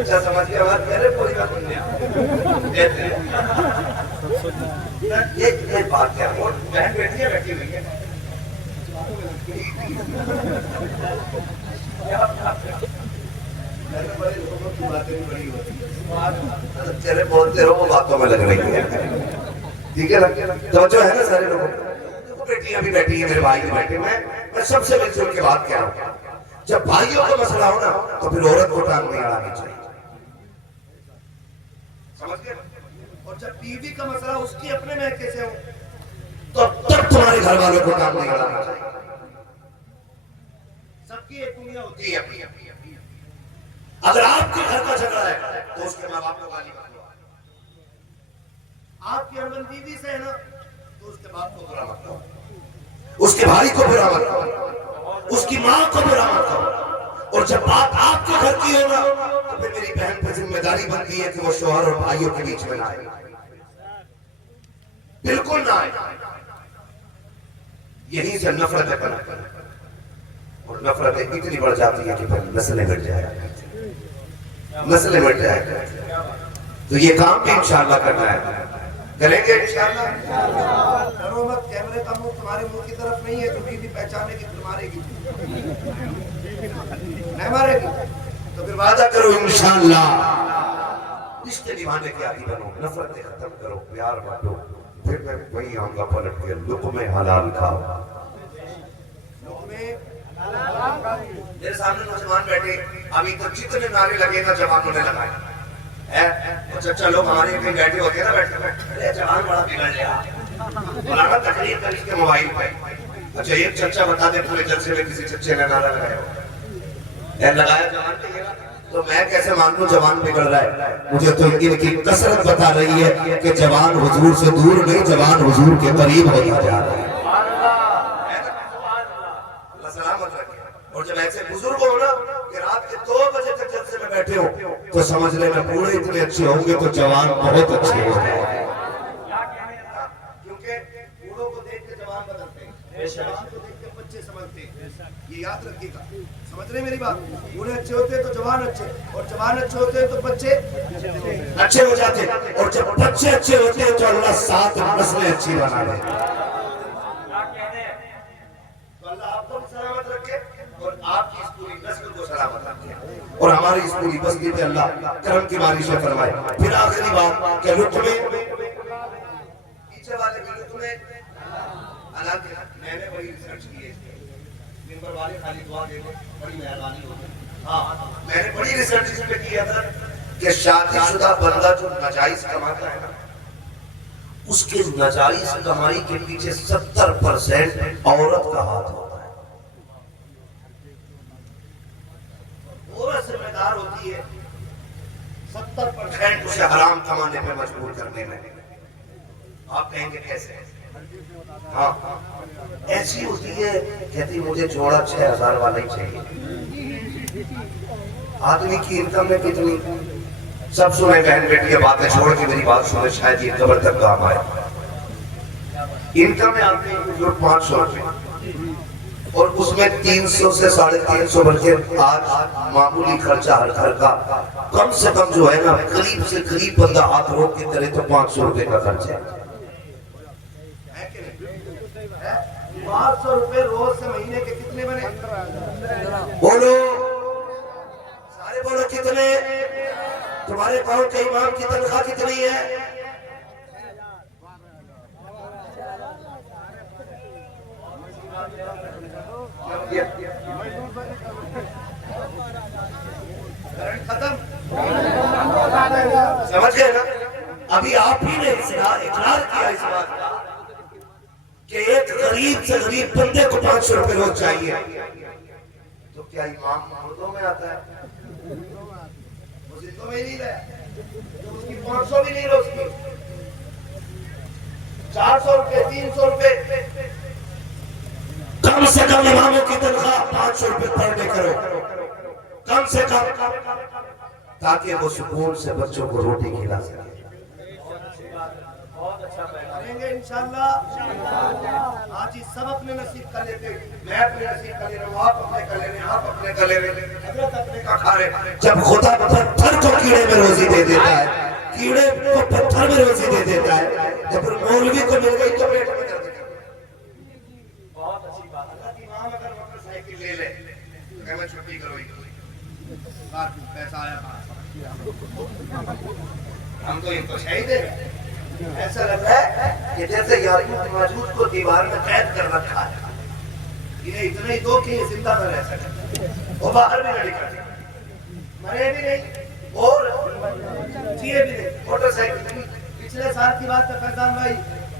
اچھا سمجھ کے بات کہہ رہے کوئی بات نہیں کہتے ہیں. یہ بات کیا اور بہن بیٹھی ہوئی ہے. بڑے لوگوں کی باتیں بھی بڑی ہوتی ہیں, چلے بولتے رہو باتوں میں لگ رہی ہے. ٹھیک ہے نا, توجہ ہے نا سارے لوگوں کو. بیٹیاں بھی بیٹھی ہیں, میرے بھائی بھی بیٹھے, میں سب سے مل جل کے بات کہہ رہا ہوں. جب بھائیوں کا مسئلہ ہو نا تو پھر عورت کو ٹانگ نہیں اڑانی چاہیے, سمجھ گئے. اور جب بیوی کا مسئلہ اس کی اپنے میکے سے ہو تو تب تمہارے گھر والوں کو ٹانگ نہیں اڑانی چاہیے. سب کی ایک دنیا ہوتی ہے اپنی اپنی. اگر آپ کے گھر کا جھگڑا ہے تو اس کے ماں باپ کو گالی مت دو. آپ کی انبن بیوی سے ہے نا تو اس کے باپ کو برا مت دو, اس کے بھائی کو برا مت دو, اس کی ماں کو برا مت دو. اور جب بات آپ کے گھر کی ہوگا تو پھر میری بہن پر ذمہ داری بنتی ہے کہ وہ شوہر اور بھائیوں کے بیچ میں نہ آئے, بالکل نہ آئے. یہیں سے نفرتیں پنپ کریں اور نفرتیں اتنی بڑھ جاتی ہیں کہ پھر مسئلے مٹ جائے گا, مسئلے مٹ جائے گا. تو یہ کام بھی انشاءاللہ کرنا ہے, کریں گے انشاءاللہ. ڈرو مت, کیمرے کا منہ تمہارے منہ کی طرف نہیں ہے, تو بیوی پہچانے کی پھر مارے گی, نہیں مارے گی. تو پھر وعدہ کرو انشاءاللہ رشتے نبھانے کے عادی بنو, نفرتیں ختم کرو, پیار بانٹو. پھر میں وہی آؤں گا پلٹ کے, لقمے حلال کھاؤ. لقمے میرے سامنے نوجوان بیٹھے, ابھی تو جتنے نعرے لگے گا جوانوں نے لگائے. چچا لوگ ہمارے کہیں بیٹھے ہوتے ہیں نا, بیٹھے جوان بڑا بگڑ گیا, مولانا تقریر کر کے موبائل پہ. اچھا ایک چچا بتا دے پورے جلسے میں کسی چچے نے نعرہ لگایا ہو, لگایا جوان بگڑا, تو میں کیسے مان لوں جوان بگڑ رہا ہے؟ مجھے تو ان کی کثرت بتا رہی ہے کہ جوان حضور سے دور نہیں, جوان حضور کے قریب ہوتا جا رہا ہے. اللہ سلامت رکھے. اور جب ایسے بزرگ ہو نا کہ رات کے 2 بجے تک جلسے میں بیٹھے ہو تو سمجھ لے میں بوڑھے اتنے اچھے ہوں گے تو جوان بہت اچھے ہوں گے. کیونکہ بوڑھوں کو دیکھ کے جوان بدلتے ہیں, جوان کو دیکھ کے بچے سمجھتے ہیں. یہ یاد رکھیے گا, سمجھ رہے میری بات. بوڑھے اچھے ہوتے ہیں تو جوان اچھے, اور جوان اچھے ہوتے ہیں تو بچے اچھے ہو جاتے ہیں, اور جب بچے اچھے ہوتے ہیں تو اللہ 7 نسلیں اچھی بنا دے. تو اللہ آپ کو بھی سلامت رکھے اور آپ کی اس پوری نسل کو سلامت سلامت رکھے اور ہماری اس پوری بستی پہ اللہ کرم کی بارشیں فرمائے. پھر آخری بات کہ لطمے پیچھے والے بھی لطمے حالانکہ میں نے بڑی ریسرچ کی ہے ممبر والے خالی دعا دے دو بڑی مہربانی ہوگی. ہاں میں نے بڑی ریسرچ اس پہ کی ہے کہ شادی شدہ بندہ جو ناجائز کماتا ہے نا اس کے ناجائز کمائی کے پیچھے 70% عورت کا ہاتھ ہوتا ہے. عورت ذمہ دار ہوتی ہے 70% اسے حرام کمانے پہ مجبور کرنے میں. آپ کہیں گے کیسے؟ ہاں ایسی ہوتی ہے کہتی مجھے جوڑا 6000 والا ہی چاہیے. آدمی کی انکم میں کتنی سب سنیں بہن بیٹی باتیں چھوڑ کے میری بات سنیں شاید یہ قبر تک کام آئے. انکم میں آدمی جو 500 روپے اور اس میں 300 سے 350 بلکہ آج معمولی خرچہ ہر گھر کا کم سے کم جو ہے نا قریب سے قریب بندہ ہاتھ روک کے کرے تو 500 روپے کا خرچہ ہے. 500 روپے روز سے مہینے کے کتنے بنے؟ بولو سارے بولو کتنے؟ تمہارے گاؤں کے امام کی تنخواہ کتنی ہے؟ ختم سمجھ گئے نا؟ ابھی آپ ہی نے اقرار کیا اس بات کا کہ ایک غریب سے غریب بندے کو 500 روپے روز چاہیے. تو کیا امام مردوں میں آتا ہے؟ وہ زندوں میں نہیں رہا تو اس کی 500 بھی نہیں روز کی 400 روپے 300 روپے. کم سے کم اماموں کی تنخواہ 500 روپے پر ڈے کرو کم سے کم تاکہ وہ سکون سے بچوں کو روٹی کھلا سکے. کریں گے انشاءاللہ. آج اس سبق میں نصیب کر لیتے میں اپنے نصیب کر لے رہا ہوں آپ اپنے کر لے رہے ہیں آپ اپنے کر لے رہے ہیں حضرت اپنے کا کھا رہے. جب خدا پتھر کو کیڑے میں روزی دے دیتا ہے کیڑے کو پتھر میں روزی دے دیتا ہے جب مولوی کو مل گئی تو پیٹ میں درد کرتا ہے. بہت اچھی بات ہے. امام اگر موٹر سائیکل لے لے تو کہ میں چھٹی کروئی پیسہ آیا ہم تو ان کو شہید ہیں. ایسا لگ رہا ہے کہ جیسے یاریوں موجود کو دیوار میں قید کر رکھا ہے. انہیں اتنے ہی دو کہ یہ زندہ نہ رہ سکے وہ باہر بھی نہ نکلے مرے بھی نہیں اور جیے بھی نہیں. موٹر سائیکل پچھلے سال کی بات ہے فیضان بھائی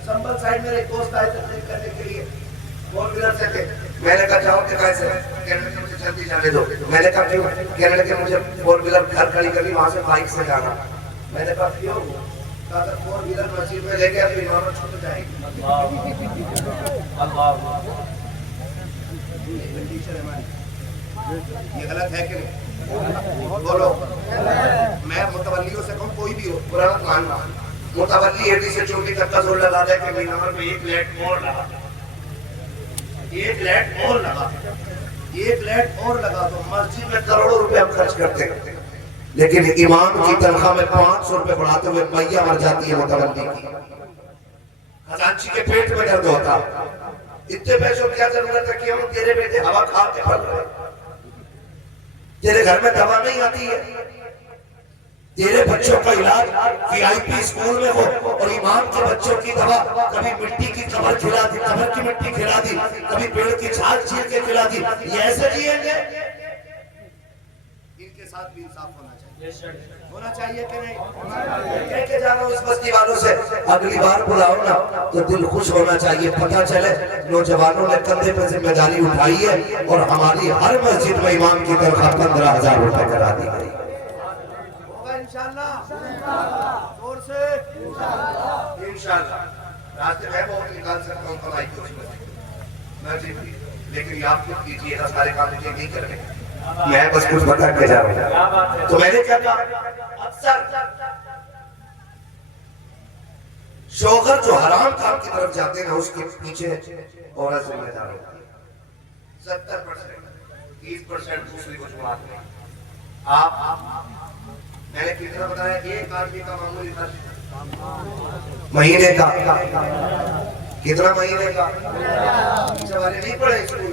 سنبل سائڈ میرے ایک دوست آئے تقریر کرنے کے لیے فور ویلر سے تھے. میں نے کہا جاؤ کہ کیسے کہنے لگے مجھے جلدی جانے دو. میں نے کہا کیوں؟ کہنے لگے مجھے فور ویلر گھر کھڑی کرنی وہاں سے بائک سے جانا. میں نے کہا کیوں؟ اگر فور ویلر مسجد میں لے گیا تو امامت چھوٹ جائے گی. یہ غلط ہے کہ نہیں؟ بولو. میں متولیوں سے کہوں کوئی بھی ہو قرآن ماننا متولی ایڈی سے چوٹی تک کا زور لگا دے کہ مینار میں ایک لائٹ اور لگا ایک لائٹ اور لگا ایک لائٹ اور لگا تو مسجد میں کروڑوں روپے ہم خرچ کرتے ہیں لیکن امام کی تنخواہ میں 500 روپے بڑھاتے ہوئے میاں مر جاتی ہے متولی کی. خزانچی کے پیٹ میں درد ہوتا. اتنے پیسوں کیا ضرورت ہے کہ ہم تیرے بیٹے ہوا کھا کے پل رہے تیرے گھر میں دوا نہیں آتی ہے تیرے بچوں کا علاج وی آئی پی اسکول میں ہو اور امام کے بچوں کی دوا کبھی مٹی کی قبر کھلا دی قبر کی مٹی کھلا دی کبھی پیڑ کی چھال چھیل کے کھلا دی. یہ ایسے جیئیں گے؟ ان کے ساتھ بھی انصاف ہونا چاہیے کہ نہیں؟ کہہ کے جانا اس بستی والوں سے اگلی بار بلاؤ نا تو دل خوش ہونا چاہیے. پتہ چلے نوجوانوں نے کندھے پہ ذمہ داری اٹھائی ہے اور ہماری ہر مسجد میں امام کی تنخواہ 15,000 روپے کرا دی گئی. ہوگا انشاءاللہ زور سے انشاءاللہ. راستے میں بہت نکال سکتا ہوں کمائی کو لیکن یہ آپ خود کیجیے گا سارے کام مجھے نہیں کرنے. میں بس کچھ بتا کے جا رہا ہوں. تو میں نے کیا کہا اکثر شوہر جو حرام کام کی طرف جاتے ہیں نا اس کے پیچھے عورت ذمہ دار ہوتی ہے. 70% 30% دوسری کو چھوڑاتے ہیں. آپ میں نے کتنا بتایا ایک آدمی کا معمولی خرچ مہینے کا کتنا مہینے کا پیچھے والے نہیں پڑھے اسکول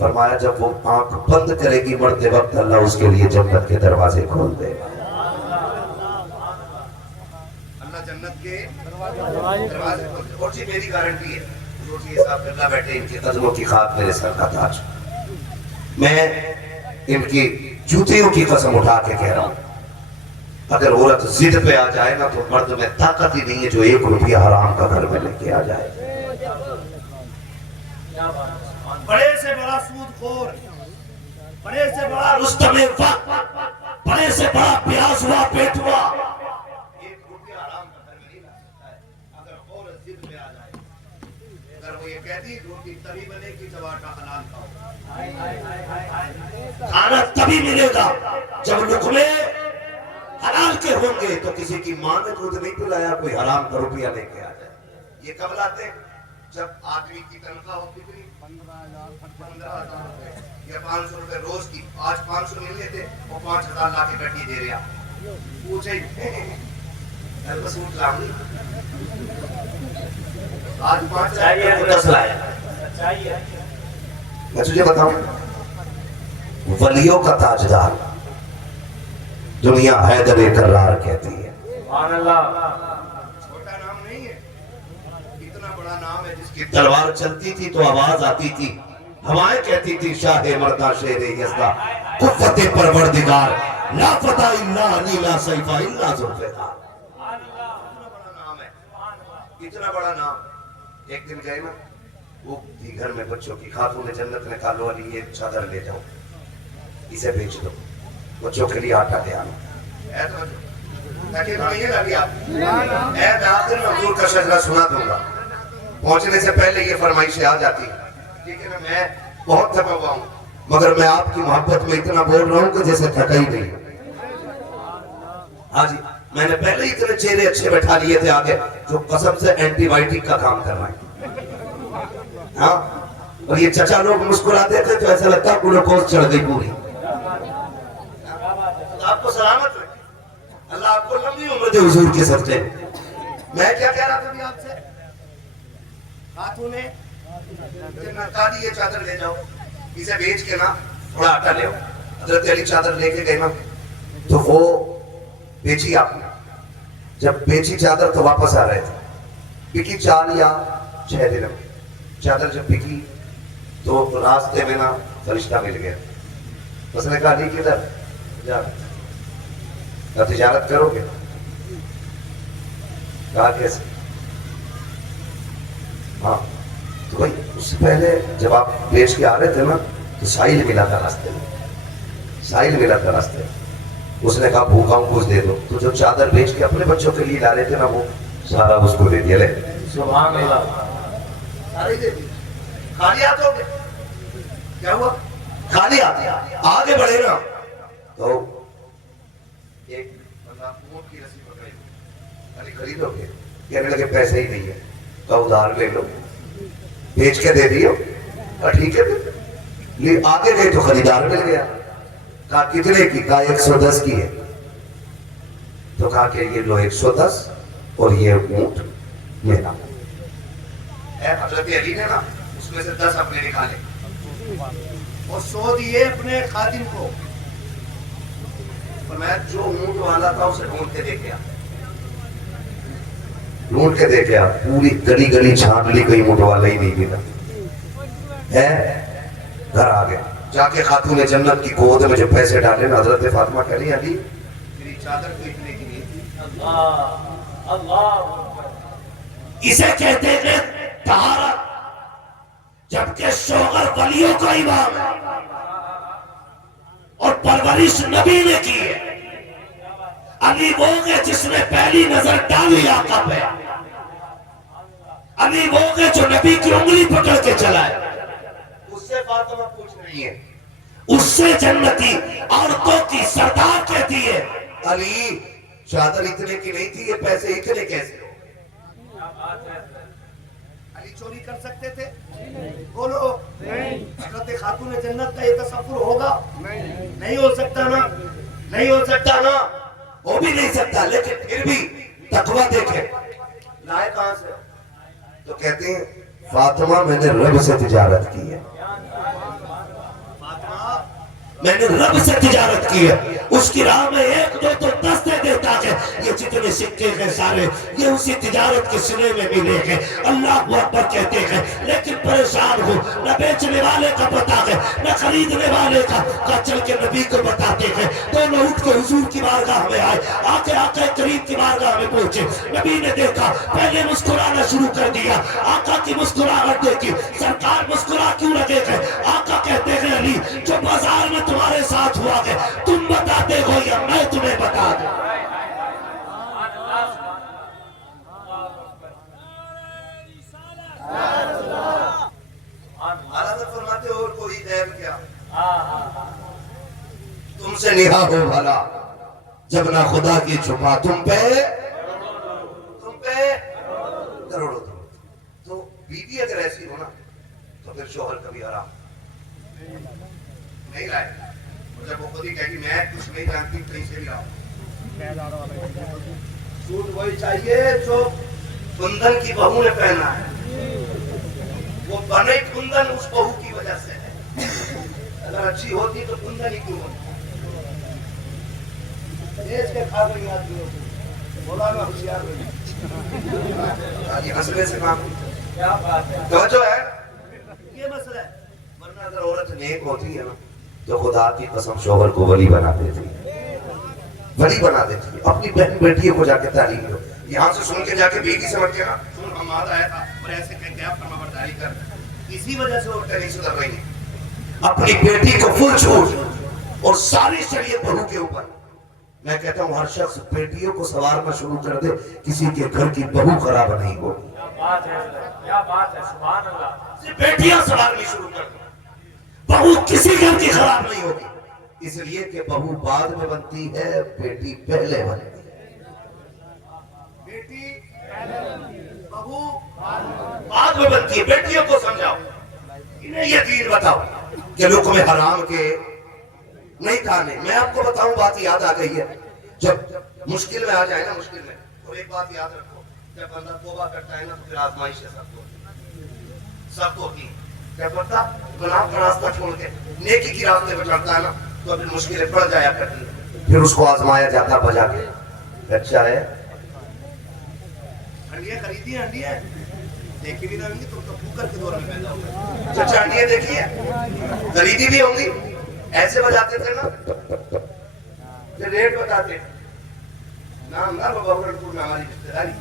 فرمایا جب وہ آنکھ بند کرے گی مرتے وقت اللہ اس کے لیے جنت کے دروازے کھول دے گا. اللہ جنت کے دروازے کھول دے. اور جی میری گارنٹی ہے روٹی یہ صاحب کرنا بیٹھے ان کے قدموں کی خاک میرے سر کا تاج. میں ان کی جوتیوں کی قسم اٹھا کے کہہ رہا ہوں اگر عورت ضد پہ آ جائے نا تو مرد میں طاقت ہی نہیں ہے جو 1 روپیہ حرام کا گھر میں لے کے آ جائے. بڑے سے بڑا سود خور, بڑے سے بڑا رستم وقت, بڑے سے بڑا پیاز ہوا پیٹ ہوا, 1 روپیہ حرام کا گھر میں نہیں لا سکتا ہے اگر عورت ضد پہ آ جائے. اگر وہ یہ کہتی روٹی تبھی بنے گی جب آٹا حلال کا ہو. کھانا تبھی ملے گا جب لقمے حلال کے ہوں گے. تو کسی کی ماں نے دودھ نہیں پلایا کوئی حرام کا روپیہ لے کے آ جائے. یہ کب لاتے جب آدمی کی تنخواہ ہو کتنی 15,000 روپے یا 500 روپے روز کی. آج 500 ملنے تھے وہ 5,000 لا کے گڈی دے رہا. پوچھے سوٹ لاؤں آج 5,000 چاہیے میں تجھے بتاؤں ولیوں کا تاجدار دنیا حیدر کرار کہتی ہے. سبحان اللہ. چھوٹا نام نہیں ہے, اتنا بڑا نام ہے جس کی تلوار چلتی تھی تو آواز آتی تھی, ہوائیں کہتی تھی شاہ مردہ شیر یزدہ قوت پروردگار لا فتح الا علی لا سیفہ الا ذوالفقار. اتنا بڑا نام ہے, اتنا بڑا نام. ایک دن گئے نا وہ تھی گھر میں بچوں کی. خاتون جنت نے کہا لو علی یہ چادر لے جاؤ اسے بیچ دو بچوں کے لیے آٹا لے آنا. میں آخر میں حضور کا شجرہ سنا دوں گا. پہنچنے سے پہلے یہ فرمائشیں آ جاتی ہیں. ٹھیک ہے نا, میں بہت تھکا ہوا ہوں مگر میں آپ کی محبت میں اتنا بول رہا ہوں کہ جیسے تھکا ہی نہیں. ہاں جی, میں نے پہلے ہی اتنے چہرے اچھے بیٹھا لیے تھے آگے جو قسم سے اینٹی بائیوٹک کا کام کر رہے ہیں. ہاں, اور یہ چچا لوگ مسکراتے تھے تو ایسا لگتا گلوکوز چڑھ گئی پوری. آپ کو سلامت رکھے, اللہ آپ کو لمبی عمر دے حضور کے صدقے. میں کیا کہہ رہا تھا بھی آپ سے, خاتون نے کہا دی یہ چادر لے جاؤ اسے بیچ کے نا تھوڑا آٹا لے آؤ. حضرت علی چادر لے کے گئے نا تو وہ بیچی. آپ نے جب بیچی چادر تو واپس آ رہے تھے, بکی 4 یا 6 دن میں. چادر جب بکی تو راستے میں نا فرشتہ مل گیا. اس نے کہا علی کدھر جا تجارت کرو گے؟ کہا کیسے؟ ہاں تو بھائی اس سے پہلے جب آپ بیچ کے آ رہے تھے نا تو ساحل ملا تھا راستے میں, ساحل ملا تھا راستے میں. اس نے کہا بھوکا ہوں کچھ دے دو. تو جو چادر بیچ کے اپنے بچوں کے لیے لا رہے تھے نا وہ سارا اس کو دے دیا. لے سبحان اللہ. ساری دے دی. خالی ہاتھ ہو گئے. کیا ہوا؟ خالی آگے بڑھے نا تو ایک بندہ اونٹ کی رسی پکڑی, علی خریدو گے؟ کہنے لگے پیسے ہی نہیں ہے. کہا ادھار لے لو, بیچ کے دے دیو. ٹھیک ہے. آگے گئے تو خریدار مل گیا. کہا کتنے کی؟ کہا 110 کی ہے. تو کہا کہ یہ لو 110 اور یہ اونٹ میرا. حضرت علی نے نا اس میں سے 10 اپنے نکالے اور 100 دیے اپنے خادم کو. فرمایا جو اونٹ والا تھا اسے ڈھونڈ کے دے گیا. ڈھونڈ کے دے گیا, پوری گلی گلی چھانٹ لی, کوئی اونٹ والا ہی نہیں ملا. گھر آ گیا, جا کے خاتون جنت کی گود میں جو پیسے ڈالے نا حضرت فاطمہ کہہ رہی علی میری چادر کو اتنے کی نہیں تھی. اللہ اللہ. اسے کہتے ہیں طہارت, جبکہ شوہر ولیوں کا امام ہے اور پرورش نبی نے کی ہے. علی وہ ہے جس نے پہلی نظر ڈالی آقا پہ. علی وہ ہے جو نبی کی انگلی پکڑ کے چلا ہے. اس سے فاطمہ پوچھ رہی ہے, اس سے جنتی عورتوں کی سردار کہتی ہے علی چادر اتنے کی نہیں تھی, یہ پیسے اتنے کیسے ہو؟ علی چوری کر سکتے تھے؟ بولو. حضرت خاتون جنت کا یہ تصور ہوگا؟ نہیں ہو سکتا نا, نہیں ہو سکتا نا. ہو بھی نہیں سکتا, لیکن پھر بھی تقویٰ دیکھیں. لائے کہاں سے؟ تو کہتے ہیں فاطمہ میں نے رب سے تجارت کی ہے. میں نے رب سے تجارت کی ہے، اس کی راہ میں ایک دو تو 10 دے دیتا ہے، یہ جتنے سکے ہیں سارے یہ اسی تجارت کے سلے میں ملے ہیں۔ اللہ اکبر کہتے ہیں، لیکن پریشان ہو، نہ بیچنے والے کا پتہ ہے نہ خریدنے والے کا چل کے نبی کو بتاتے ہیں۔ دونوں اٹھ کے حضور کی بارگاہ میں آئے، آقا کریم کی بارگاہ میں پہنچے، نبی نے دیکھا، پہلے مسکرانا شروع کر دیا، آقا کی مسکراہٹ دیکھی، سرکار مسکرا کیوں لگے گئے؟ آقا کہتے ہیں علی جو بازار میں تمہارے ساتھ ہوا ہے تم بتاتے ہو یا میں تمہیں بتا دوں؟ حضرت فرماتے اور کوئی غیر کیا تم سے نہا ہو بھلا جب نہ خدا کی چھپا تم پہ کروڑوں دو۔ تو بیوی اگر ایسی ہو نا تو پھر شوہر کبھی حرام نہیں لائے، اور جب وہ خود ہی کہے کہ میں کچھ نہیں جانتی کہیں سے بھی آؤں، سوٹ وہی چاہیے جو کندن کی بہو نے پہنا ہے، وہ بنے کندن اس بہو کی وجہ سے ہے، اگر اچھی ہوتی تو کندن ہی کیوں ہوتی؟ دیش کے کھا رہی آدمی ہوتی بولا میں ہوشیار ہوئی یہ مسئلے سے کام کیا بات ہے، توجہ ہے۔ یہ مسئلہ ہے۔ ورنہ اگر عورت نیک ہوتی ہے نا تو خدا کی قسم شوہر کو ولی بنا دیتی ہے، ولی بنا دیتی ہے۔ اپنی بہن بیٹیوں کو جا کے تعلیم دو، یہاں سے سن کے جا کے بیٹی سمجھ کے نا سن ہماد آیا تھا اور ایسے کہہ کے آپ فرمانبرداری کر، اسی وجہ سے عورتیں نہیں سدھر رہی ہیں۔ اپنی بیٹی کو فل چھوٹ اور ساری شریعت بہو کے اوپر۔ میں کہتا ہوں ہر شخص بیٹیوں کو سوارنا شروع کر دے، کسی کے گھر کی بہو خراب نہیں ہوگی۔ کیا بات ہے، کیا بات ہے، سبحان اللہ۔ صرف بیٹیاں سوارنی شروع کر دو، بہو کسی گھر کی خراب نہیں ہوگی، اس لیے کہ بہو بعد میں بنتی ہے، بیٹی پہلے بنتی ہے۔ بیٹی بہو بعد میں بنتی ہے۔ بیٹیوں کو سمجھاؤ، انہیں یہ دین بتاؤ کہ لقمہ حرام کے نہیں کھانے۔ میں آپ کو بتاؤں، بات یاد آ گئی ہے، جب مشکل میں آ جائے نا، مشکل میں، اور ایک بات یاد رکھو، جب بندہ توبہ کرتا ہے نا تو پھر آزمائشیں سخت ہوتی ہیں۔ جب بندہ گناہ کا راستہ چھوڑ کے نیکی کی راستے پہ چڑھتا ہے نا تو پھر مشکلیں بڑھ جایا کرتی ہیں، پھر اس کو آزمایا جاتا بجا کے۔ اچھا ہے، ہنڈیاں خریدی ہیں، ہنڈیاں دیکھی بھی نہ ہوں گی تو کوکر کے دور میں پیدا ہوگا۔ چچا ہنڈیاں دیکھی ہے، خریدی بھی ہوں گی، ایسے بجاتے تھے نا، پھر ریٹ بتاتے، نام نہ بہرنپور میں ہماری رشتہ داری،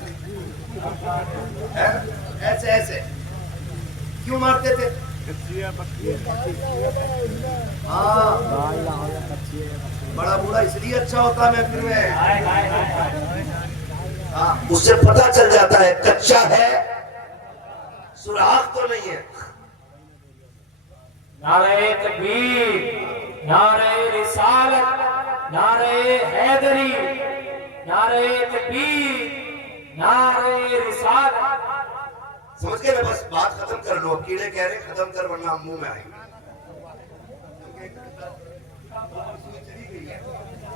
ایسے ایسے کیوں مارتے تھے؟ ہاں بڑا بوڑھا اس لیے اچھا ہوتا ہے محفل میں، ہاں اس سے پتہ چل جاتا ہے کچا ہے، سراخ تو نہیں ہے۔ نعرہ تکبیر، نعرہ رسالت، نعرہ حیدری، نعرہ تکبیر، نعرہ رسالت۔ سمجھ گئے؟ میں بس بات ختم کر لو، کیڑے کہہ رہے ختم کر ورنہ ہم منہ میں آئیں گے،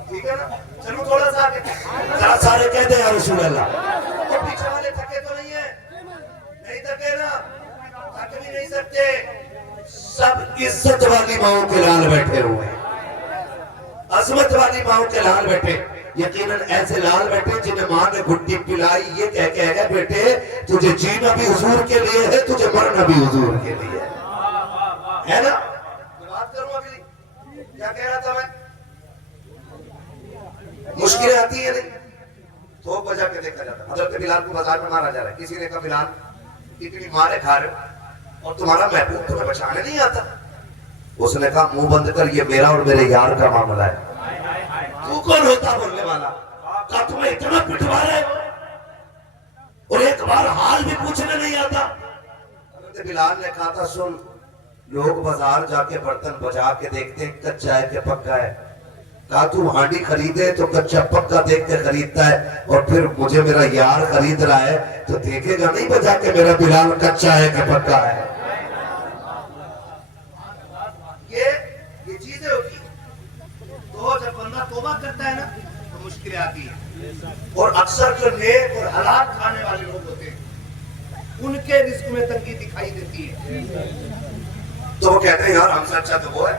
ٹھیک ہے نا؟ چلو تھوڑا سا آگے، ذرا سارے کہہ دیں یا رسول اللہ۔ وہ پیچھے والے تھکے تو نہیں ہیں؟ نہیں تھکے نا؟ تھک بھی نہیں سکتے، سب عزت والی ماؤں کے لال بیٹھے ہوئے ہیں، عظمت والی ماؤں کے لال بیٹھے، یقیناً ایسے لال بیٹھے جنہیں ماں نے گھٹی پلائی یہ کہہ کے ہے بیٹے تجھے جینا بھی حضور کے لیے ہے، تجھے مرنا بھی حضور کے لیے ہے نا؟ بات کروں ابھی کیا کہہ رہا تھا میں؟ مشکلیں آتی ہیں نہیں تو بجا کے دیکھا جاتا۔ حضرت بلال کو بازار میں مارا جا رہا ہے، کسی نے کہا بلال اتنی مارے کھا رہے اور تمہارا محبوب تمہیں بچانے نہیں آتا؟ اس نے کہا منہ بند کر، یہ میرا اور میرے یار کا معاملہ ہے، تو کون ہوتا بولنے والا؟ کہا تمہیں اتنا پٹوا رہے ہو اور ایک بار حال بھی پوچھنے نہیں آتا؟ حضرت بلال نے کہا تھا سن، لوگ بازار جا کے برتن بجا کے دیکھتے ہیں کچا ہے کہ پکا ہے، کہا تو ہانڈی خریدے تو کچا پکا دیکھ کے خریدتا ہے، اور پھر مجھے میرا یار خرید رہا ہے تو دیکھے گا نہیں بجا کے میرا بلال کچا ہے کہ پکا ہے۔ یہ چیزیں ہوتی ہیں، تو جب بندہ توبہ کرتا ہے نا تو مشکلیں آتی ہیں، اور اکثر جو نیک اور حلال کھانے والے لوگ ہوتے ہیں ان کے رزق میں تنگی دکھائی دیتی ہے، تو وہ کہتے ہیں یار ہم سے اچھا تو وہ ہے،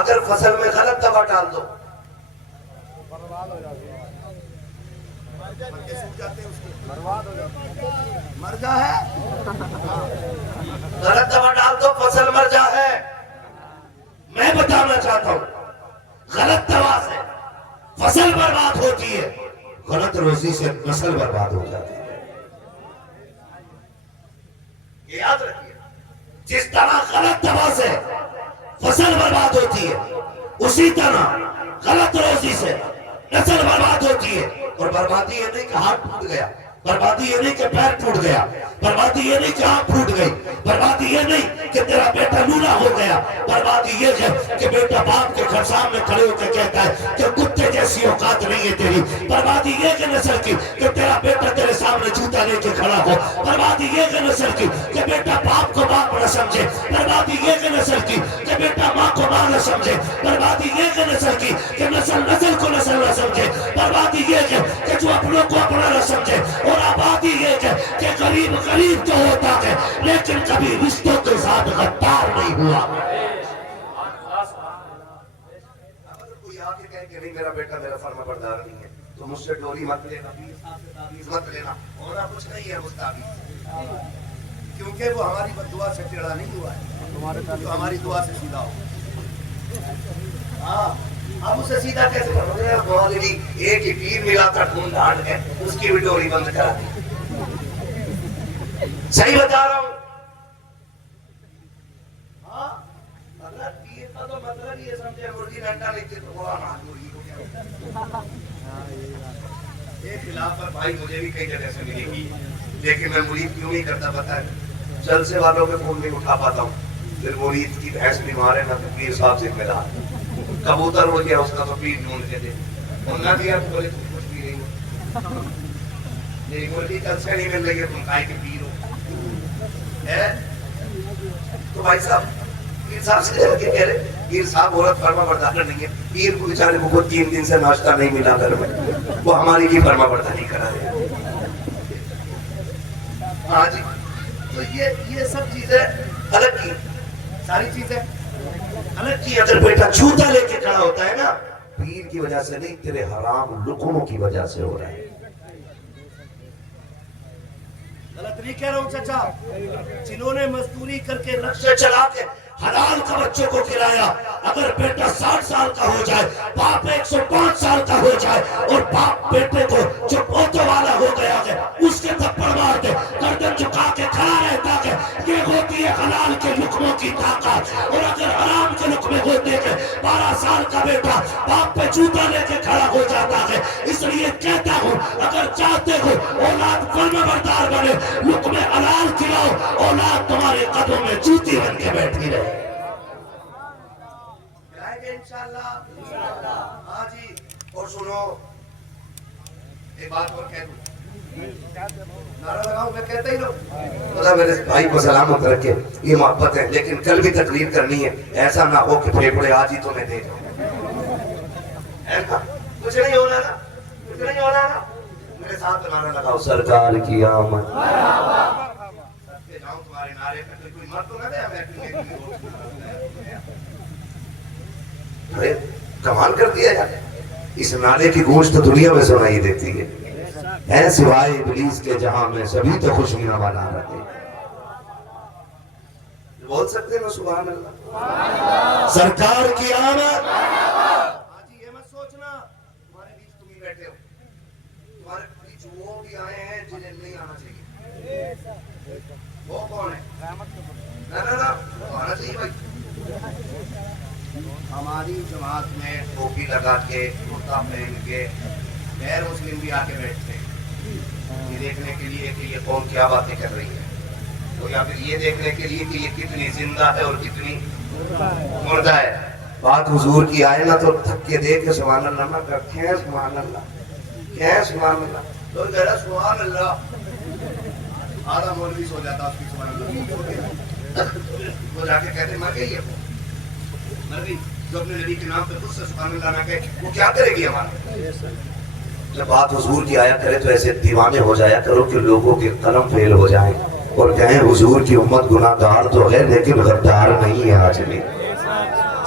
اگر فصل میں غلط دوا ڈال دو مر جا ہے، غلط دوا ڈال دو فصل مر جا ہے. میں بتانا چاہتا ہوں غلط دوا سے فصل برباد ہوتی ہے، غلط روزی سے نسل برباد ہو جاتی ہے. یہ یاد رکھیے، جس طرح غلط دوا سے فصل برباد ہوتی ہے اسی طرح غلط روزی سے نسل برباد ہوتی ہے. اور بربادی یہ نہیں کہ ہاتھ ٹوٹ گیا، بربادی یہ نہیں کہ پیر ٹوٹ گیا، بربادی یہ نہیں کہ آنکھ ٹوٹ گئی، بربادی یہ نہیں کہ تیرا بیٹا لولا ہو گیا. بربادی یہ ہے کہ بیٹا باپ کے گھر سامنے کھڑے ہو کے کہتا ہے کہ کتے جیسی اوقات نہیں ہے تیری. بربادی یہ کہ نسل کی کہ تیرا بیٹا تیرے سامنے جوتا لے کے کھڑا ہو. بربادی یہ کہ نسل کی کہ بیٹا باپ کو باپ نہ سمجھے. بربادی یہ کہ نسل کی کہ بیٹا ماں کو ماں نہ سمجھے. بربادی یہ کہ نسل کی کہ نسل کو نسل نہ سمجھے. بربادی یہ کہ جو اپنوں کو اپنا نہ سمجھے. اور آبادی یہ کہ غریب غریب تو ہوتا ہے لیکن کبھی رشتوں کے ساتھ غدار نہیں ہوا. اگر کوئی آ کے کہے کہ نہیں میرا بیٹا میرا فرما بردار نہیں ہے تو مجھ سے ڈوری مت لینا، تعویذ مت لینا، ہونا کچھ نہیں ہے اس تعویذ، کیونکہ وہ ہماری بددعا سے ٹیڑھا نہیں ہوا ہے، جو ہماری دعا سے سیدھا ہو. ہاں اب اسے سیدھا کیسے کرو گے؟ مولوی ایک ہی پیر ملا کر ڈھونڈ ڈھانڈ کے اس کی بھی ڈوری بند کرا دی. صحیح بتا رہا ہوں؟ ہاں اگر پیر کا تو مطلب یہ سمجھے مرغی ڈنڈا لیتے تو وہ آمان ہوئی کو کیا. ایک خلاف پر بھائی مجھے بھی کئی جگہ سے ملے گی، لیکن میں مرید کیوں نہیں کرتا پتا ہے؟ جلسے والوں کے فون نہیں اٹھا پاتا ہوں، پھر مرید کی بھینس بیمار ہے نہ تو پیر صاحب ذمہ دار. کبوتر ہو گیا اس کا تو پیر ڈھونڈ کے دے، اور نہ دیا تو بولے تم کچھ بھی نہیں ہو. یہ مرغی جلسے نہیں مل رہی ہے تم کائے کے پیر ہو. تو بھائی صاحب پیر صاحب سے کہہ رہے پیر صاحب عورت فرما بردار نہیں ہے. پیر کو بیچارے کو 3 دن سے ناشتہ نہیں ملا گھر میں، وہ ہماری بھی فرما برداری کرا رہے. ہاں جی، تو یہ سب چیزیں الگ کی ساری چیزیں الگ کی. اگر بیٹا جوتا لے کے کھڑا ہوتا ہے نا پیر کی وجہ سے نہیں، تیرے حرام لقموں کی وجہ سے ہو رہا ہے. غلط نہیں کہہ رہا ہوں چچا، جنہوں نے مزدوری کر کے رکشے چلا کے حلال کا بچوں کو کھلایا، اگر بیٹا 60 سال کا ہو جائے، باپ 105 سال کا ہو جائے اور باپ بیٹے کو جو پوتوں والا ہو گیا ہے اس کے تھپڑ مار دے، گردن جھکا کے کھڑا رہتا ہے، یہ ہوتی ہے حلال کے لقموں کی طاقت. اور اگر حرام کے لقمے ہوتے ہیں 12 سال کا بیٹا باپ پہ جوتا لے کے کھڑا ہو جاتا ہے. اس لیے کہتا ہوں اگر چاہتے ہو اولاد فرما بردار بنے، لقمے حلال کھلاؤ، اولاد تمہارے قدموں میں جوتی بن کے بیٹھی رہے. انشاءاللہ. ہاں جی، اور سنو ایک بات اور کہہ دوں، نعرہ لگاؤں میں کہتا ہی رہوں. خدا میرے بھائی کو سلامت رکھے، یہ محبت ہے. لیکن کل بھی تقریر کرنی ہے، ایسا نہ ہو کہ پھیپڑے آج ہی تمہیں دے جاؤں. کچھ نہیں ہونا نا، کچھ نہیں ہونا نا. میرے ساتھ نعرہ لگاؤ سرکار کی آمد. جاؤں تمہارے نعرے پہ کوئی مر تو نہ دے ہمیں. ارے کمال کر دیا یار، اس نعرے کی گونج تو دنیا میں سنائی دیتی ہے. اے سوائے ابلیس کے جہاں میں سبھی تو خوشیاں منا رہے. بول سکتے ہیں سبحان اللہ. سرکار کی آمد. ہاں جی، یہ مت سوچنا تمہارے بیچ تم ہی بیٹھے ہو، تمہارے بیچ وہ بھی آئے ہیں جنہیں نہیں آنا چاہیے. وہ کون ہے؟ نہ وہ آنا چاہیے بھائی. ہماری جماعت میں ٹوپی لگا کے کرتا پہن کے غیر مسلم بھی آ کے بیٹھتے ہیں یہ دیکھنے کے لیے کہ یہ قوم کیا باتیں کر رہی ہے، تو یا پھر یہ دیکھنے کے لیے کہ یہ کتنی زندہ ہے اور کتنی مردہ ہے. بات حضور کی آئے نا تو دھکے دے کے سبحان اللہ نہ کرتے ہیں. سبحان اللہ کہیں سبحان اللہ. تو ذرا سبحان اللہ آدھا مولوی سو جاتا اس کی سبحان اللہ وہ جا کے کہتے مر گئی ہے، مر گئی. جو اپنے نبی کے نام پہ خود سے سبحان اللہ نہ کہے وہ کیا کرے گی ہمارا. جب بات حضور کی آیا کرے تو ایسے دیوانے ہو جایا کرو کہ لوگوں کے قلم فیل ہو جائیں اور کہیں حضور کی امت گناہ گار تو ہے لیکن غدار نہیں ہے. آج بھی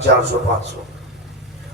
400-500।